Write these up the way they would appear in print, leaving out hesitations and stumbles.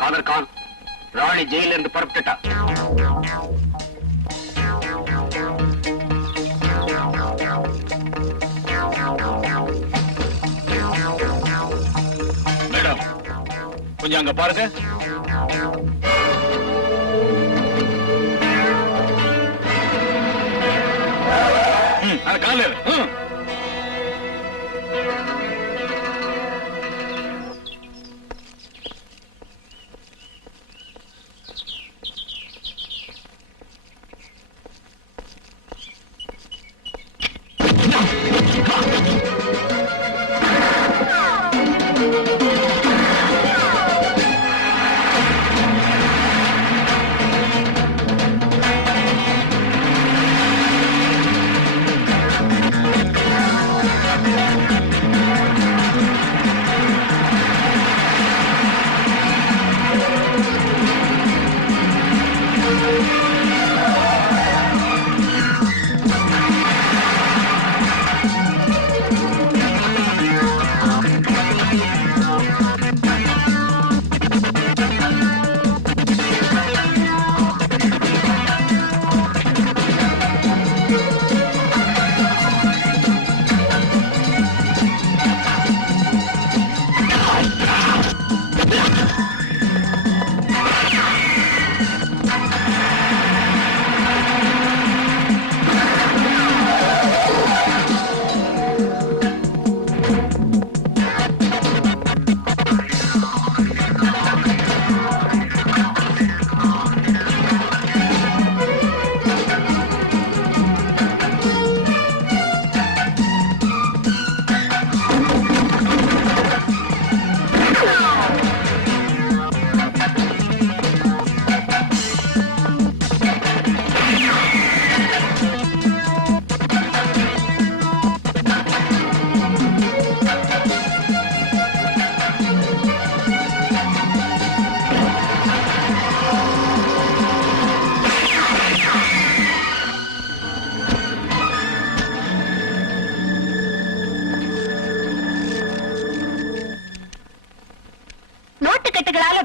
காதர் கான் ராணி ஜெயில இருந்து புறப்பட்டுட்டா. மேடம் கொஞ்சம் அங்க பாருங்க. அந்த காலர்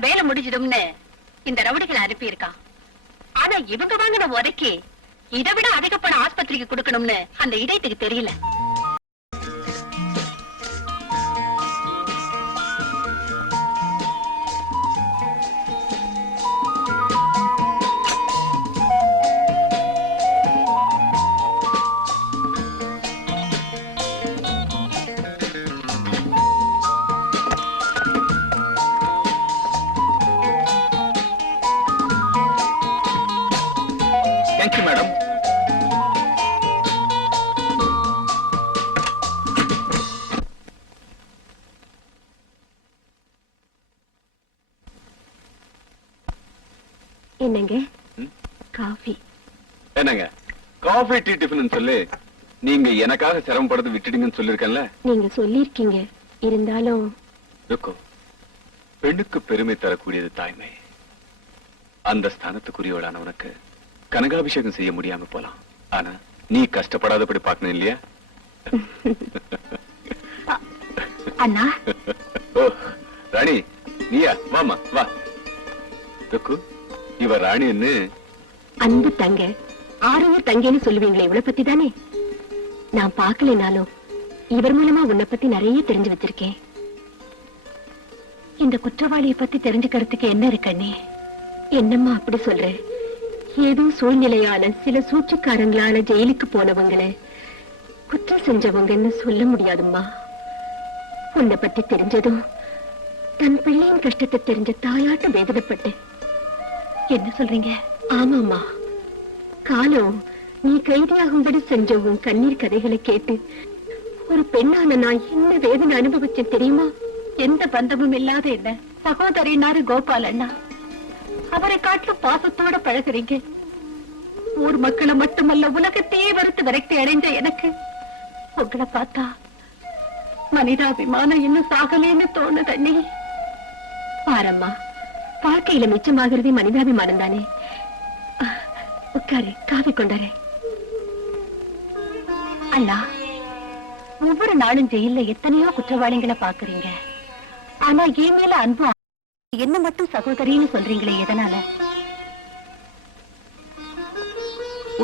வேலை முடிஞ்சிடும்னு இந்த ரவுடிகளை அனுப்பி இருக்கான். ஆனா இவங்க வாங்கின உரைக்கு இதை விட அதிக பணம் ஆஸ்பத்திரிக்கு கொடுக்கணும்னு அந்த இதயத்துக்கு தெரியல. மேடம் என்னங்க காஃபி? என்னங்க காஃபி டீ டிஃபன் சொல்லி நீங்க எனக்காக சிரமப்படுறது விட்டுடுங்கன்னு சொல்லிருக்கேன்ல. நீங்க சொல்லிருக்கீங்க, இருந்தாலும் பெண்ணுக்கு பெருமை தரக்கூடியது தாய்மை. அந்த ஸ்தானத்துக்குரியவளான உனக்கு கனகாபிஷேகம் செய்ய முடியாம போலாம். ஆனா நீ கஷ்டப்படாதபடி பார்க்கணும் இல்லையா? அண்ணா. ஓ ராணி நீயா? வாமா வா. இவ ராணின்னு அன்பு தங்க, ஆரோக்கிய தங்கன்னு சொல்லுவீங்களே, இவளை பத்தி தானே? நான் பார்க்கலனாலும் இவர் மூலமா உன்னை பத்தி நிறைய தெரிஞ்சு வச்சிருக்கேன். இந்த குற்றவாளியை பத்தி தெரிஞ்சுக்கிறதுக்கு என்ன இருக்கண்ணே? என்னம்மா அப்படி சொல்ற? ஏதோ சூழ்நிலையால சில சூழ்ச்சிக்காரங்களால ஜெயிலுக்கு போனவங்கள குற்றம் செஞ்சவங்கன்னு சொல்ல முடியாதும்மா. உன்னை பத்தி தெரிஞ்சதும் தன் பிள்ளையின் கஷ்டத்தை தெரிஞ்ச தாயாட்ட வேதனைப்பட்டேன். என்ன சொல்றீங்க? ஆமாம்மா, காலம் நீ கைதியாகும்படி செஞ்ச உன் கண்ணீர் கதைகளை கேட்டு ஒரு பெண்ணான நான் என்ன வேதனை அனுபவிச்சேன் தெரியுமா? எந்த பந்தமும் இல்லாத என்ன சகோதரினாரு கோபால் அண்ணா, அவரை காட்டிலும் பாசத்தோட பழகுறீங்க. ஊர் மக்களை மட்டுமல்ல உலகத்தையே வறுத்து விரக்தி அடைஞ்ச எனக்கு உங்களை பார்த்தா மனிதாபிமானம் இன்னும் சாகலேன்னு தோணுது அண்ணி. பாரம்மா, வாழ்க்கையில மிச்சமாகிறதே மனிதாபிமானம் தானே. உட்காரு, காவி கொண்டாரு. அல்லா, ஒவ்வொரு நாளும் ஜெயில எத்தனையோ குற்றவாளிகளை பாக்குறீங்க. ஆனா என் மேல அன்பு, என்ன மட்டும் சகோதரின்னு சொல்றீங்களே, எதனால?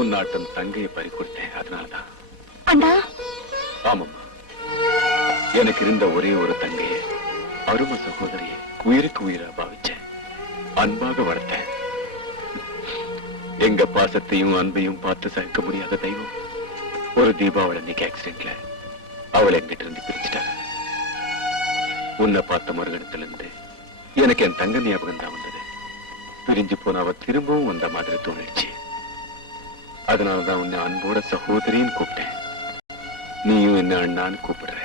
உன்னாட்டம் தங்கையை பறி கொடுத்தேன், அதனாலதான். அண்ணா. ஆமாம்மா, எனக்கு இருந்த ஒரே ஒரு தங்கையை, அரும சகோதரியை உயிருக்கு உயிரா பாவிச்சேன், அன்பாக வளர்த்தேன். எங்க பாசத்தையும் அன்பையும் பார்த்து சகிக்க முடியாத தெய்வம் ஒரு தீபாவளி அன்னைக்கு ஆக்சிடென்ட்ல அவளை எங்கிட்ட இருந்து பிரிச்சுட்டாங்க. உன்னை பார்த்த மறுகணத்துல இருந்து எனக்கு என் தங்க ஞாபகம் தான் வந்தது. பிரிஞ்சு போன அவ திரும்பவும் வந்த மாதிரி தோணிடுச்சு. அதனாலதான் உன்னை அன்போட சகோதரின்னு கூப்பிட்டேன். நீயும் என்ன அண்ணான்னு கூப்பிடுற.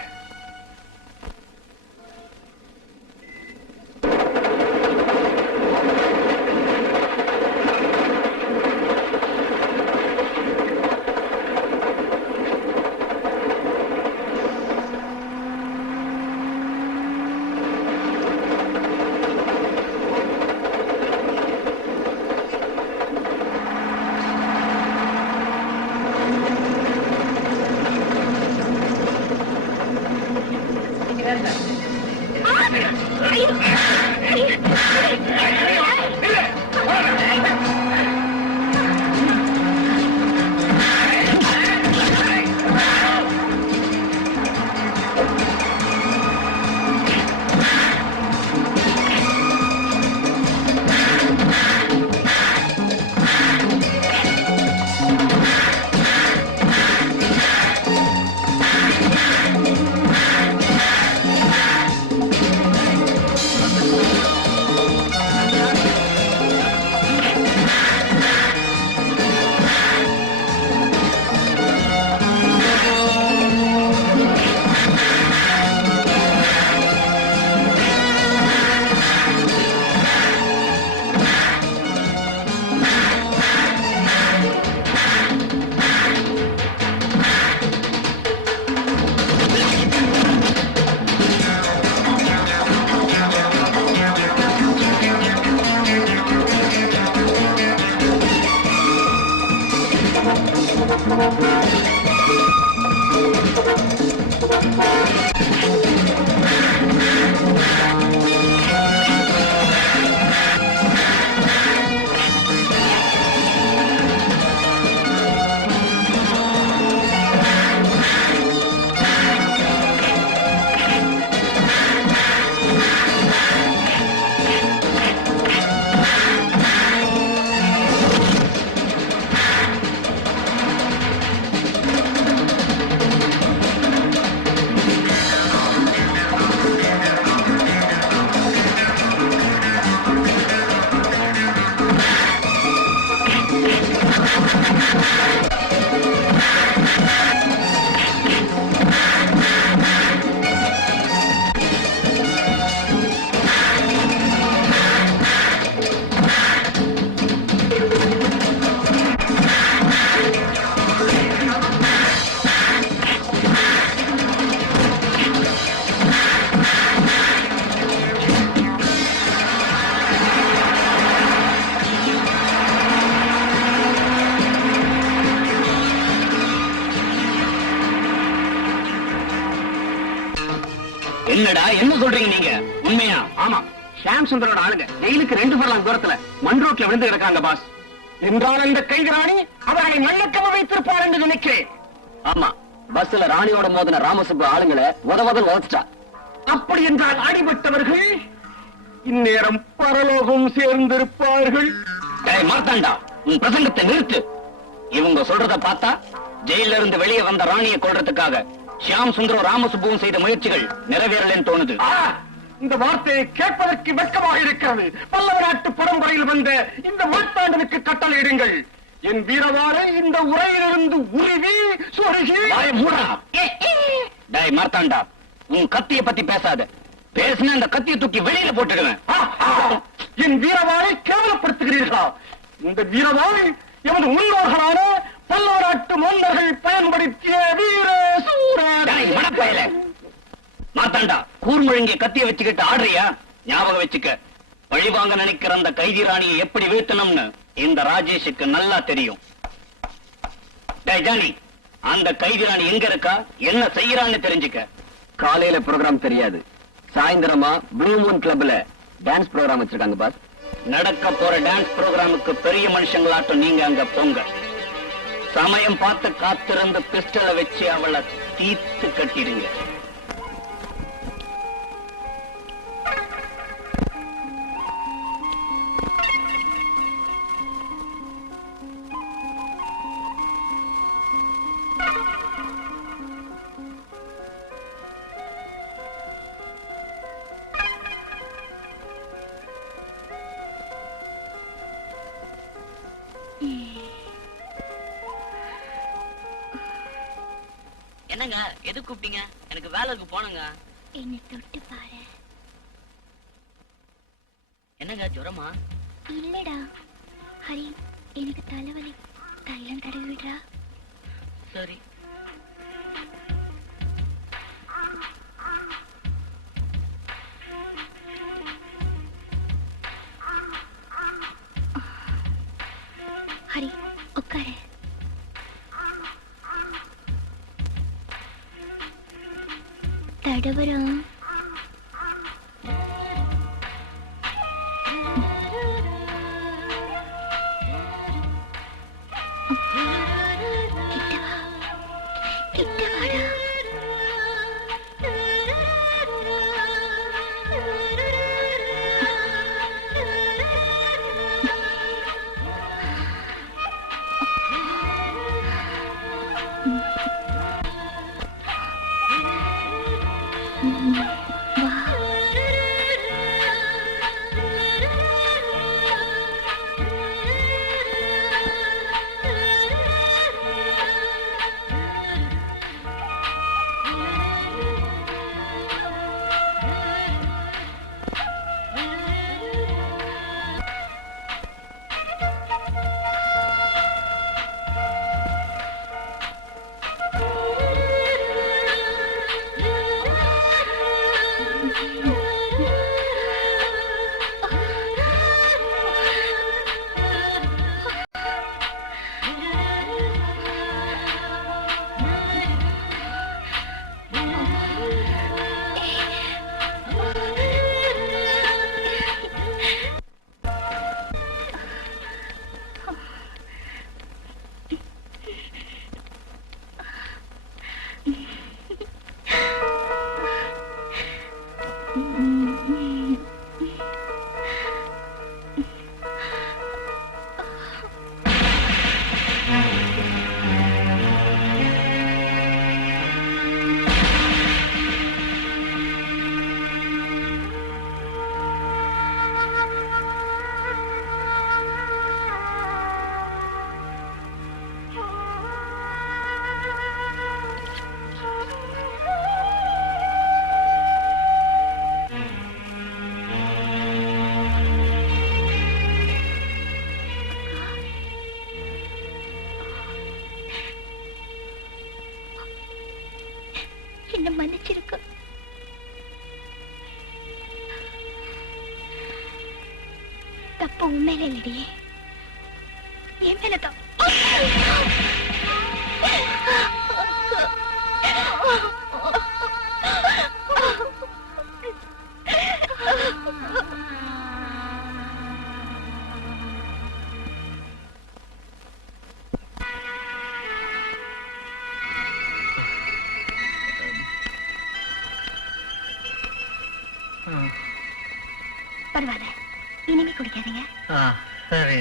என்னடா என்ன சொல்றீங்க நீங்க? உண்மையா? ஆமா, ஷாம் சுந்தரோட ஆளுங்க ஜெயிலுக்கு 2 ஃபர்லாங் தூரத்துல மண் ரோட்ல விழுந்து கிடக்காங்க பாஸ். என்றால் அந்த கைது ராணி அவர்களை நல்லக்கம வைத்திருப்பார் என்று நினைக்கிறேன். ஆமா, பஸ்ல ராணியோட மோதின ராமசுப்பு ஆளுங்களை உதவதல். அப்படி என்றால் அடிபட்டவர்கள் இந்நேரம் பரலோகம் சேர்ந்திருப்பார்கள். மார்த்தாண்டா, உன் பிரசங்கத்தை நிறுத்து. இவங்க சொல்றத பார்த்தா ஜெயில இருந்து வெளியே வந்த ராணியை கொல்றதுக்காக ஷியாம் சுந்தரம் ராமசுப்புவும் செய்த முயற்சிகள் நிறைவேறலன்னு தோணுது. இந்த வார்த்தையை கேட்பதற்கு வெட்கமாக இருக்கிறது. பல்லவ நாட்டு பரம்பரையில் வந்த இந்த மார்த்தாண்டனுக்கு கட்டளையிடுங்கள். என் வீரவாரை இந்த உரையிலிருந்து உருவி சொருகி மூடா. டேய் மார்த்தாண்டா, உன் கத்தியை பத்தி பேசாத. பேசினா அந்த கத்தியை தூக்கி வெளியில போட்டுடுவேன். என் வீரவாரை கேவலப்படுத்துகிறீர்களா? இந்த வீரவாரை எமது முன்னோர்களான பல்லவ நாட்டு மன்னர்கள் பயன்படுத்திய வீர சூர கூர்முழங்கிய கத்திய வச்சுக்கிட்டு ஆடுறியா? ஞாபகம் வச்சுக்க, பழிவாங்க நினைக்கிற அந்த கைதி ராணியை எப்படி வீழ்த்தணும்னு இந்த ராஜேஷுக்கு நல்லா தெரியும். டேய் ஜானி, அந்த கைதி ராணி எங்க இருக்கா, என்ன செய்யறான்னு தெரிஞ்சுக்க. காலையில ப்ரோக்ராம் தெரியாது, சாயந்தரமா ப்ளூ மூன் கிளப்ல டான்ஸ் ப்ரோக்ராம் வச்சிருக்காங்க பாஸ். நடக்க போற டான்ஸ் ப்ரோக்ராமுக்கு பெரிய மனுஷங்களாட்டம் நீங்க அங்க போங்க. சமயம் பார்த்து காத்திருந்து பிஸ்டலை வச்சு அவளை தீர்த்து கட்டிடுங்க. என்னங்க, எது கூப்பிட்டீங்க? எனக்கு வேலைக்கு போனங்க. என்ன தொட்டு பாரு. என்னங்க, ஜுரமா? இல்லடா ஹரி, எனக்கு தலைவலி. தைலம் தடவி விடுறா. சரி. ஹரி உட்காரு. தடவுறோம். கிட்ட வாடா. என்ன மன்னிச்சிருக்கு. தப்பு உண்மையில இல்லடி, என் மேலதான். பரவாயில்ல, இனிமே குடிக்காதீங்க. சரி.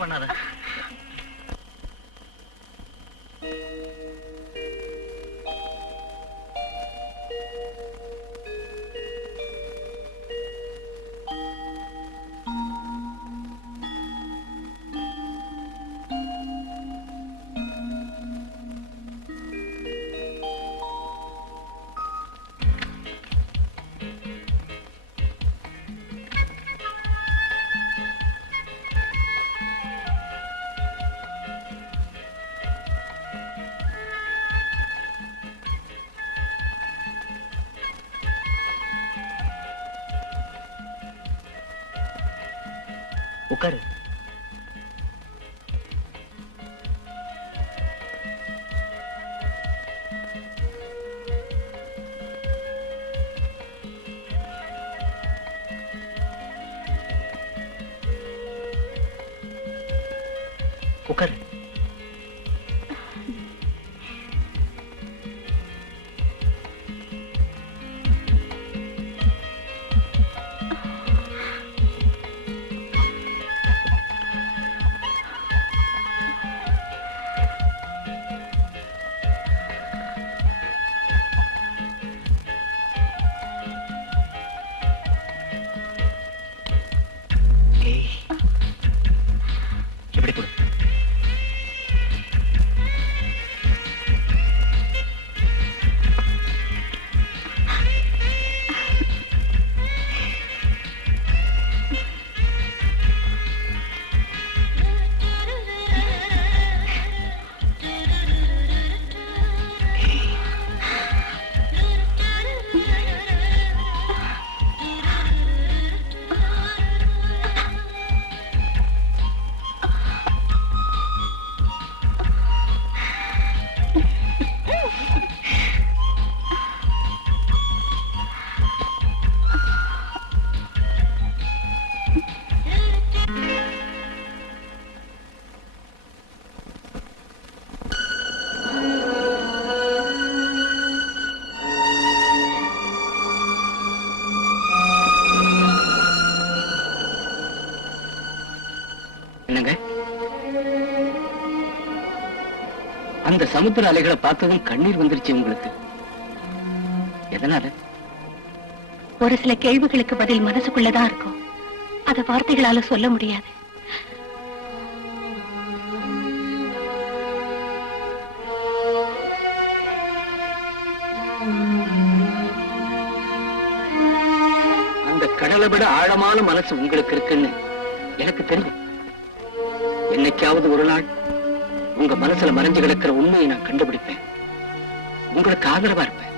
பண்ணாத. உட்காரு. உட்காரு. எப்படி கொடு. என்னங்க, அந்த சமுத்திர அலைகளை பார்த்ததும் கண்ணீர் வந்துருச்சு உங்களுக்கு. எதனால? ஒரு சில கேள்விகளுக்கு பதில் மனசுக்குள்ளதான் இருக்கும். அத வார்த்தைகளால சொல்ல முடியாது. அந்த கடலை விட ஆழமான மனசு உங்களுக்கு இருக்குன்னு எனக்கு தெரியும். என்னைக்காவது ஒரு நாள் உங்க மனசுல மறைஞ்சு கிடக்கிற உண்மையை நான் கண்டுபிடிப்பேன். உங்களுக்கு ஆதரவா இருப்பேன்.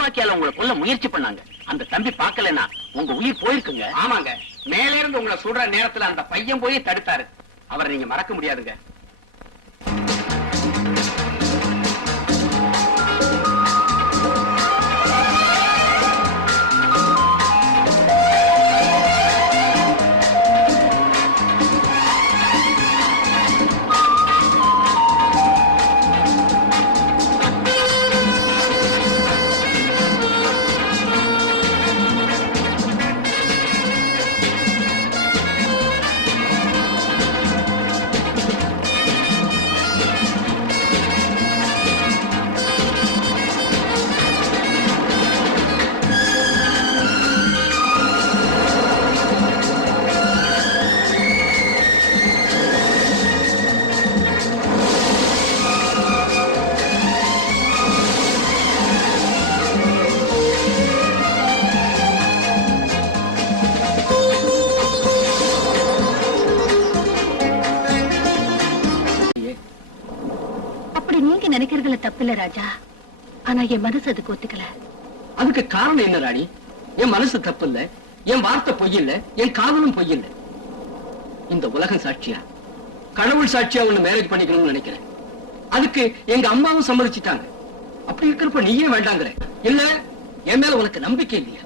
துப்பாக்கியால உங்களை கொல்ல முயற்சி பண்ணாங்க. அந்த தம்பி பார்க்கலன்னா உங்க உயிர் போயிருக்குங்க. ஆமாங்க, மேல இருந்து உங்களை சுடுற நேரத்துல அந்த பையன் போய் தடுத்தாரு. அவரை நீங்க மறக்க முடியாதுங்க. நினைக்கிறதுல தப்பில்ல ராஜா, ஆனா என் மனசு அதுக்கு ஒத்துக்கல. அதுக்கு காரணம் என்ன ராணி? என் மனசு தப்பு இல்ல, என் வார்த்தை பொய் இல்ல, என் காதலும் பொய் இல்ல. இந்த உலகம் சாட்சியா, கடவுள் சாட்சியா உன்னை மேரேஜ் பண்ணிக்கணும்னு நினைக்கிறேன். அதுக்கு எங்க அம்மாவும் சம்மதிச்சுட்டாங்க. அப்படி இருக்கிறப்ப நீயே வேண்டாங்கிற. இல்ல என் மேல உனக்கு நம்பிக்கை இல்லையா?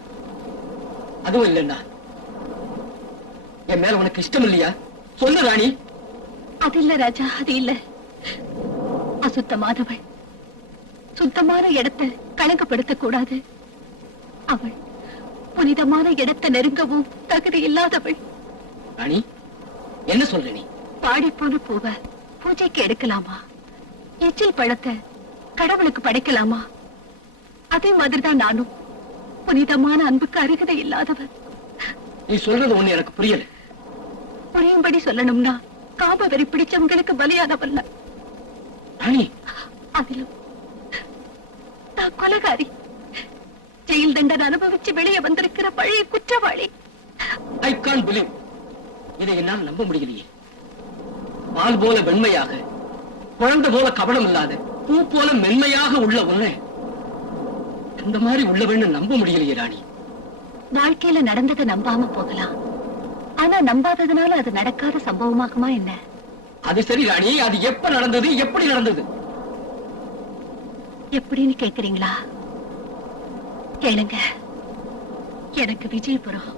அதுவும் இல்லைன்னா என் மேல உனக்கு இஷ்டம் இல்லையா? சொல்லு ராணி. அது இல்ல ராஜா, அது இல்ல. அசுத்தமானவள், சுத்தமான இடத்தை கணக்குப்படுத்த கூடாது. அவள் புனிதமான இடத்தை நெருங்கவும் தகுதி இல்லாதவள். ராணி, என்ன சொல்ற நீ? பாடி போன பூவை பூஜைக்கு எடுக்கலாமா? எச்சில் பழத்தை கடவுளுக்கு படைக்கலாமா? அதே மாதிரிதான் நானும் புனிதமான அன்புக்கு அருகதை இல்லாதவன். நீ சொல்றது ஒண்ணு எனக்கு புரியல. புரியும்படி சொல்லணும்னா காம வெறி பிடிச்சவங்களுக்கு பலியானவல்ல. அதிலும் நான் கொலைகாரி, ஜெயில் தண்டனை அனுபவிச்சு வெளியே வந்திருக்கிற பழைய குற்றவாளி. I can't believe. இதை என்னால் நம்ப முடியலையே. பால் போல வெண்மையாக, குழந்தை போல கபடம் இல்லாத, பூ போல மென்மையாக உள்ள உன்னை இந்த மாதிரி உள்ளவன்னு நம்ப முடியலையே ராணி. வாழ்க்கையில நடந்ததை நம்பாம போகலாம், ஆனா நம்பாததுனால அது நடக்காத சம்பவமாகுமா என்ன? அது சரி ராணி, அது எப்ப நடந்தது, எப்படி நடந்தது? எப்படின்னு கேக்குறீங்களா? கேளுங்க. எனக்கு விஜயபுரம்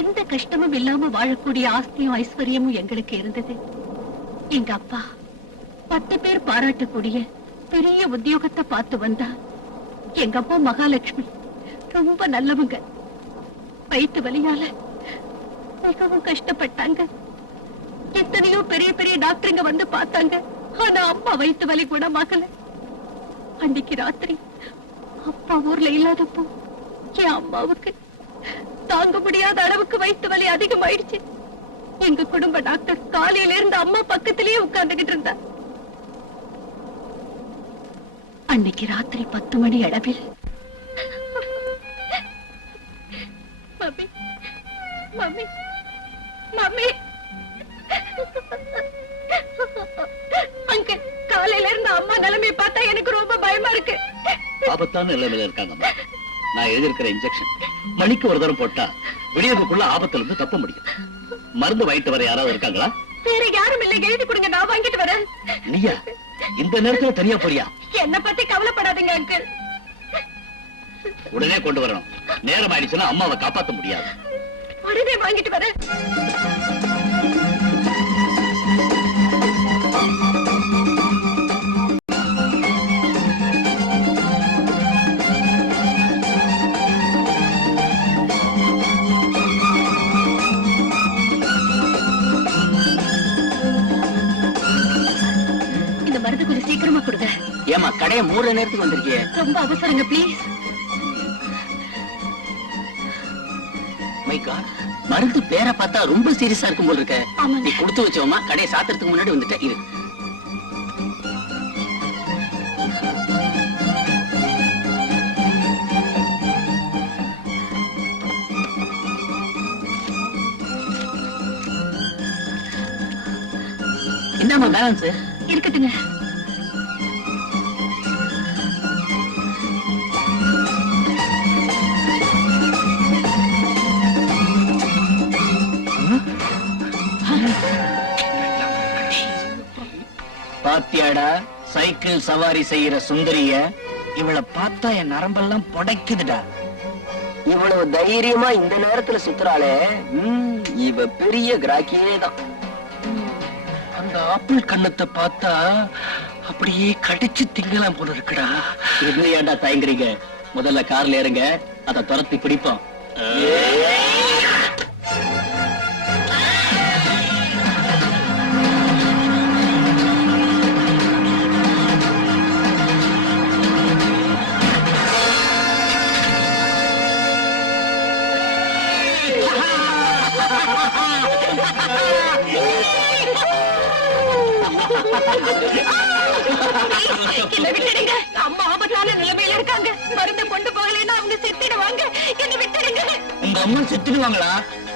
எந்த கஷ்டமும் இல்லாம வாழக்கூடிய ஆஸ்தியும் ஐஸ்வர்யமும் எங்களுக்கு இருந்தது. எங்க அப்பா 10 பேர் பாராட்டக்கூடிய பெரிய உத்தியோகத்தை பார்த்து வந்தா. எங்க அப்பா மகாலட்சுமி ரொம்ப நல்லவங்க. வயிற்று வலியால மிகவும் கஷ்டப்பட்டாங்க. எத்தனையோ பெரிய பெரிய டாக்டருங்க வந்து பார்த்தாங்க, ஆனா அம்மா வயிற்று வலி குணமாகல. அன்னைக்கு ராத்திரி அப்பா ஊர்ல இல்லாதப்போ என் அம்மாவுக்கு தாங்க முடியாத அளவுக்கு வயிற்று வலி அதிகமாயிடுச்சு. எங்க குடும்ப டாக்டர் காலையில இருந்து அம்மா பக்கத்திலேயே உட்கார்ந்துகிட்டு இருந்தா. அன்னைக்கு ராத்திரி 10 மணி அளவில் மம்மி மம்மி மம்மி அங்கிள், காலையில இருந்து அம்மா நிலைமையை பார்த்தா எனக்கு ரொம்ப பயமா இருக்கு. ஆபத்தான நிலைமையில இருக்காங்கம்மா. நான் எழுதியிருக்கிற இன்ஜெக்ஷன் மணிக்கு ஒரு தரம் போட்டா விடியதுக்குள்ள ஆபத்துல இருந்து தப்ப முடியும். மருந்து வாங்கிட்டு வர யாராவது இருக்காங்களா? வேற யாரும் இல்லை, எழுதி கொடுங்க, நான் வாங்கிட்டு வரேன். நீயா இந்த நேரத்துல தனியா போறியா? என்ன பத்தி கவலைப்படாதீங்க அங்கிள். உடனே கொண்டு வரணும். நேரம் ஆயிடுச்சுன்னா அம்மாவை காப்பாத்த முடியாது. உடனே வாங்கிட்டு வரேன். இந்த மருந்து கொஞ்சம் சீக்கிரமா கொடுங்க. ஏமா கடையை மூடுற நேரத்துக்கு வந்திருக்கியே? ரொம்ப அவசரங்க, பிளீஸ். மை காட், மருந்து பேரை பார்த்தா ரொம்ப சீரியஸா இருக்கும் போல இருக்க. ஆமாங்க. நீ கொடுத்து வச்சோமா, கடையை சாத்துறதுக்கு முன்னாடி வந்துட்ட. இரு. என்னம்மா பேலன்ஸ்? இருக்கட்டுங்க. பாத்தியாடா சைக்கிள் சவாரி செய்யற சுந்தரிய? இவளை பார்த்தா என் நரம்பெல்லாம் புடைக்குதுடா. இவ்வளவு தைரியமா இந்த நேரத்துல சுத்துறாளே, இவ பெரிய கிராக்கியே தான். அந்த ஆப்பிள் கண்ணத்தை பார்த்தா அப்படியே கடிச்சு திங்கலாம் போல இருக்குடா. இது ஏன்டா தயங்குறீங்க? முதல்ல கார்ல ஏறுங்க, அதை துரத்தி பிடிப்போம். என்னை விட்டுடுங்க. அம்மா ஆபத்தான நிலைமையில இருக்காங்க. மருந்து கொண்டு போகலைன்னா அவங்க செத்துடுவாங்க. என்னை விட்டுடுங்க. உங்க அம்மா செத்துடுவாங்களா?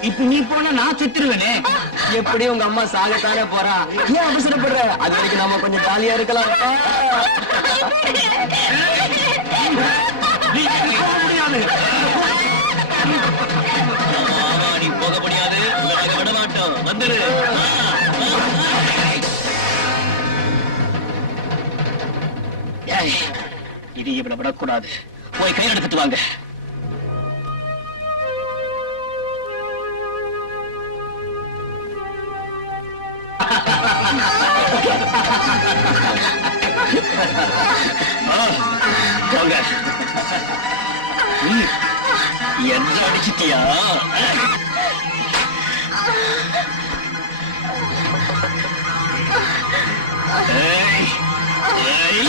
இப்ப நீ போனா நான் செத்துருவேனே. எப்படி உங்க அம்மா சாகத்தானே போறா, ஏன் அவசரப்படுற? அது வரைக்கும் நாம கொஞ்சம் ஜாலியா இருக்கலாம். நீ போக முடியாது. நீ போக முடியாது. விட மாட்டோம். வந்துரு. இது இவனை விடக்கூடாது. போய் கை எடுத்துட்டு வாங்க. போங்க. என்ன அடிச்சிட்டியா? ஏய், ஏய்.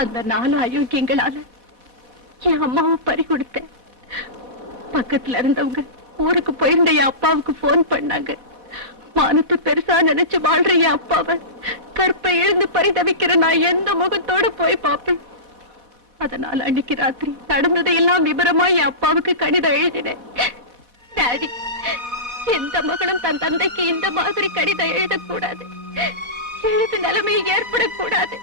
அந்த 4 அயோக்கியங்களால என் அம்மாவை பறி கொடுத்தேன். பக்கத்துல இருந்தவங்க ஊருக்கு போயிருந்த என் அப்பாவுக்கு போன் பண்ணாங்க. மானத்தை பெருசா நினைச்சு வாழ்ற என் அப்பாவை கற்பை எழுந்து பரிதவிக்கிற நான் எந்த முகத்தோடு போய் பார்ப்பேன். அதனால அன்னைக்கு ராத்திரி நடந்ததையெல்லாம் விபரமா என் அப்பாவுக்கு கடிதம் எழுதினேன். டாடி, எந்த மகளும் தன் தந்தைக்கு இந்த மாதிரி கடிதம் எழுதக்கூடாது. எழுது நிலைமை ஏற்படக்கூடாது.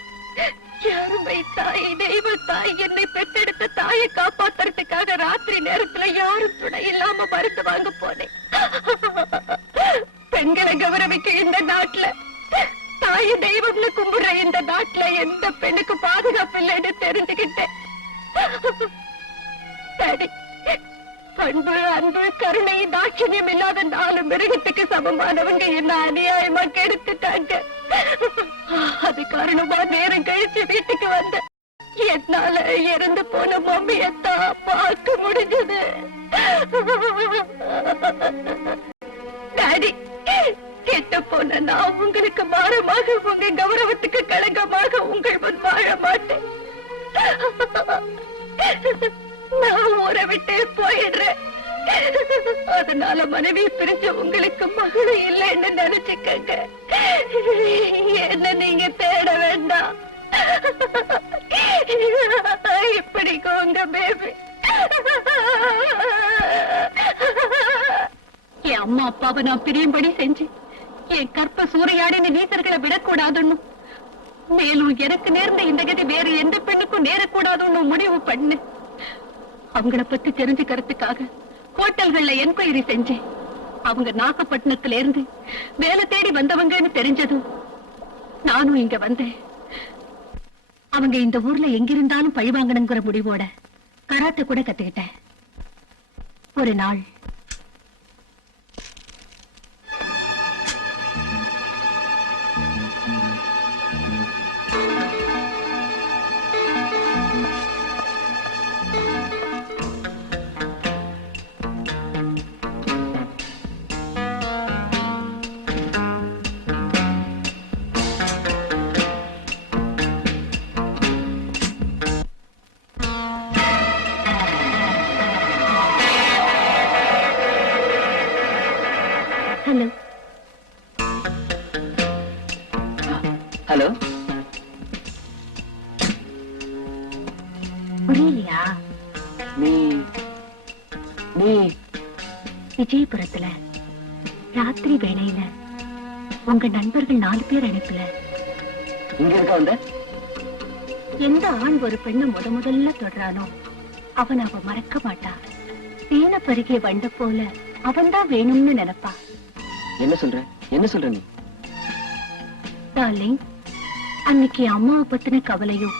யாருமை தாய், தெய்வ தாய், என்னை பெற்றெடுத்த தாயை காப்பாத்துறதுக்காக ராத்திரி நேரத்துல யாரும் துணை இல்லாம மருந்து வாங்க போனேன். பெண்களை கௌரவிக்க இந்த நாட்டுல, தாய தெய்வம்னு கும்பிடுற இந்த நாட்டுல எந்த பெண்ணுக்கு பாதுகாப்பு இல்லைன்னு தெரிஞ்சுக்கிட்டேன். டாடி, பண்பு, அன்பு, கருணை, தாட்சண்யம் இல்லாத 4 மிருகத்துக்கு சமமானவங்க என்ன அநியாயமா கெடுத்துட்டாங்க. அது காரணமா நேரம் கழிச்சு வீட்டுக்கு வந்த என்னால இறந்து போன மம்மியத்தான் பார்க்க முடிஞ்சது. டாடி, கெட்ட போன நான் உங்களுக்கு பாரமாக, உங்க கௌரவத்துக்கு களங்கமாக உங்கள் முன் வாழ மாட்டேன். நான் ஊரை விட்டு போயிடுறேன். அதனால மனைவி பிரிஞ்ச உங்களுக்கு மகளும் இல்லைன்னு நினைச்சுக்கங்க. என்ன நீங்க தேட வேண்டாம். இப்படிக்கு உங்க பேபி. என் அம்மா அப்பாவை நான் பிரியும்படி செஞ்சு என் கற்ப சூறையாடின நீசர்களை விடக்கூடாதுன்னு, மேலும் எனக்கு நேர்ந்த இந்த கதி வேறு எந்த பெண்ணுக்கும் நேரக்கூடாதுன்னு முடிவு பண்ணு. அவங்கள பத்தி தெரிஞ்சுக்கிறதுக்காக ஹோட்டல்கள்ல என்கொயரி செஞ்சேன். அவங்க நாகப்பட்டினத்துல இருந்து வேலை தேடி வந்தவங்கன்னு தெரிஞ்சதும் நானும் இங்க வந்தேன். அவங்க இந்த ஊர்ல எங்கிருந்தாலும் பழிவாங்கணுங்கிற முடிவோட கராட்டை கூட கத்துக்கிட்டேன். ஒரு நாள் ஹலோ ஹலோ, புரியலையா? நீ நீ விஜயபுரத்துல ராத்திரி வேளையில உங்க நண்பர்கள் 4 பேர் அனுப்பல. இங்க இருக்க வந்த? எந்த ஆண் ஒரு பெண்ணை முதல்ல தொடரானோ அவன் அவ மறக்க மாட்டா. தேன பருகிய வண்ட போல அவன்தான் வேணும்னு நினைப்பா. என்ன சொல்ற, என்ன சொல்ற நீ? டார்லிங், அன்னைக்கு அம்மாவை பத்தின கவலையும்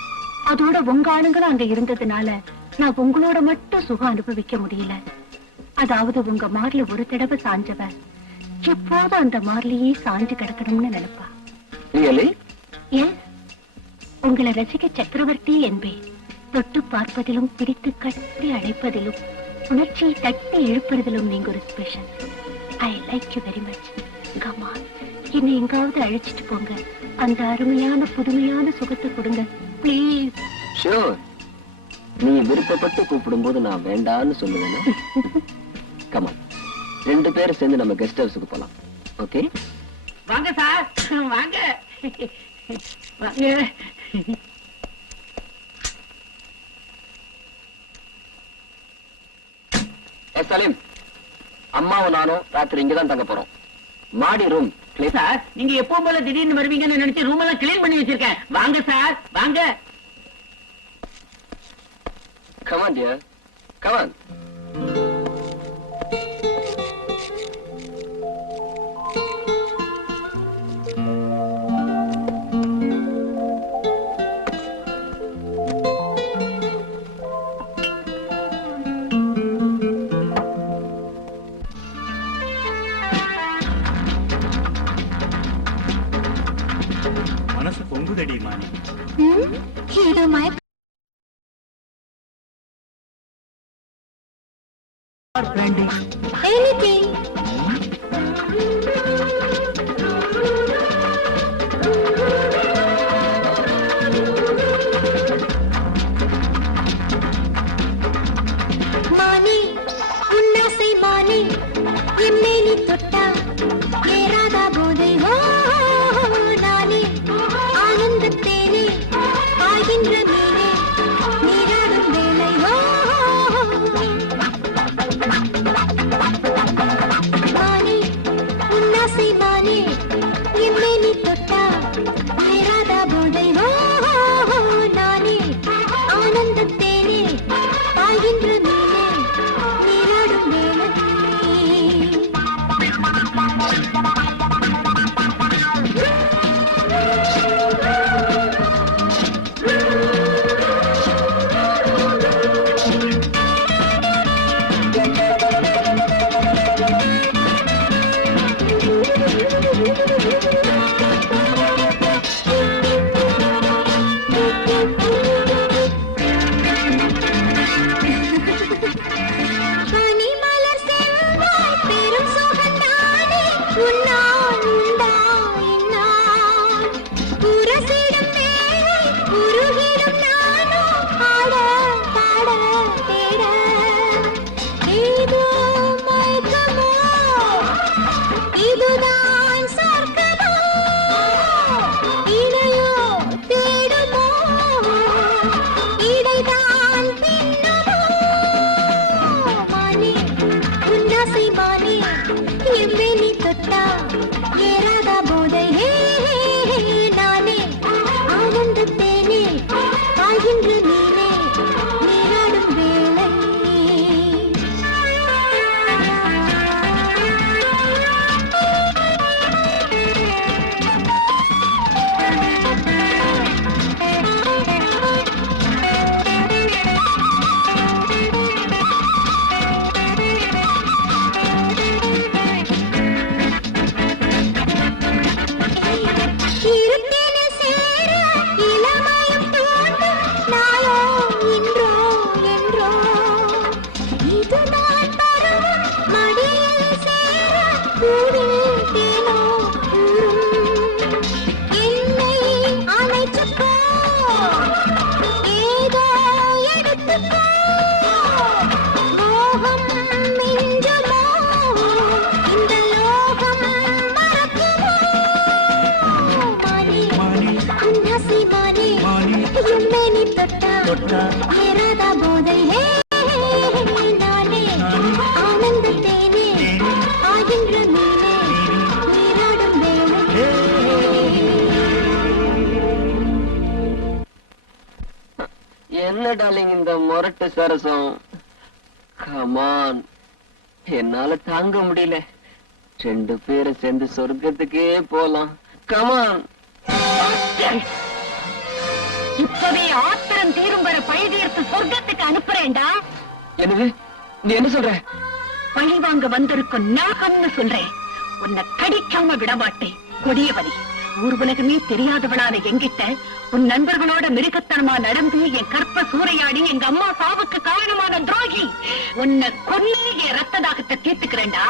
அதோட உங்க ஆளுங்களும் அங்க இருந்ததுனால நான் உங்களோட மட்டும் சுகம் அனுபவிக்க முடியல. அதாவது உங்க மார்ல ஒரு தடவை சாஞ்சவ எப்போதும் அந்த மார்லயே சாஞ்சு கிடக்கணும்னு நினைப்பா. ரியலி? எஸ், உங்களை ரசிக சக்கரவர்த்தி என்பேன். தொட்டு பார்ப்பதிலும் பிடித்து கட்டி அடைப்பதிலும் உணர்ச்சியை தட்டி எழுப்புறதிலும் நீங்க ஒரு special. I like you very much. Comma, என்னை எங்காவது அழைச்சிட்டு போங்க. அந்த அருமையான புதுமையான சுகத்தை கொடுங்க பிளீஸ். ஷூர். நீ விருப்பப்பட்டு கூப்பிடும் போது நான் வேண்டான்னு சொல்லுவேன்னா? கமான், 2 பேரும் சேர்ந்து நம்ம கெஸ்ட் ஹவுஸுக்கு போலாம். ஓகே? வாங்க சார், வாங்க வாங்க. சலீம், அம்மாவும் நானும் ராத்திரி இங்கதான் தங்க போறோம். மாடி ரூம் சார், நீங்க எப்போ போல திடீர்னு வருவீங்கன்னு நினைச்சு ரூம் எல்லாம் கிளீன் பண்ணி வச்சிருக்கேன். வாங்க சார், வாங்க. Come on, dear. Come on. மனசு பொங்குதடி மாணி. இது anything. மானே, உன்னாசை மானே, என்னை நீ தொட்டா ஏறாதா போதை. ஓ நானே ஆனந்தத்தேனே, ஆகின்ற மீனே, நீராடும் வேலை. ஓ மானே, ஆகின்ற நீரே நீராடும் வேளை இருட்டினில் சேர இளமயம் தோன்றும் நாளோ இன்றோ என்றோ இதுதான் பருவம் மடியில் சேர பூவில் தேனோ ஊறும் என்னை அணைச்சுக்கோ ஏதோ எடுத்துக்கோ மோகம் மிஞ்சுமோ இந்த லோகம் மறக்குமோ மானே உன்னாசி மானே என்னை நீ தொட்டா ஏறாதா போதை ஹே நானே ஆனந்த தேனே ஆகின்ற மீனே நீராடும் வேளை என்ன டார்லிங் இந்த முரட்டு சரசம்? கமான், என்னால தாங்க முடியல. 2 பேரும் சேர்ந்து சொர்க்கத்துக்கே போலாம். கமான். இப்பவே ஆத்திரம் தீரும் வர பழி தீர்த்து சொர்க்கத்துக்கு அனுப்புறேன்டா. என்னது? நீ என்ன சொல்ற? பழி வாங்க வந்திருக்கும் நாகம்னு சொல்றேன். உன்னை கடிக்காம விடமாட்டேன். கொடியவனே, ஊர் உலகமே தெரியாதவளான என்கிட்ட உன் நண்பர்களோட மிருகத்தனமா நடந்து என் கற்ப சூறையாடி எங்க அம்மா சாவுக்கு காரணமான துரோகி. உன்னை கொன்னு என் ரத்த தாகத்தை தீர்த்துக்கிறேன்டா.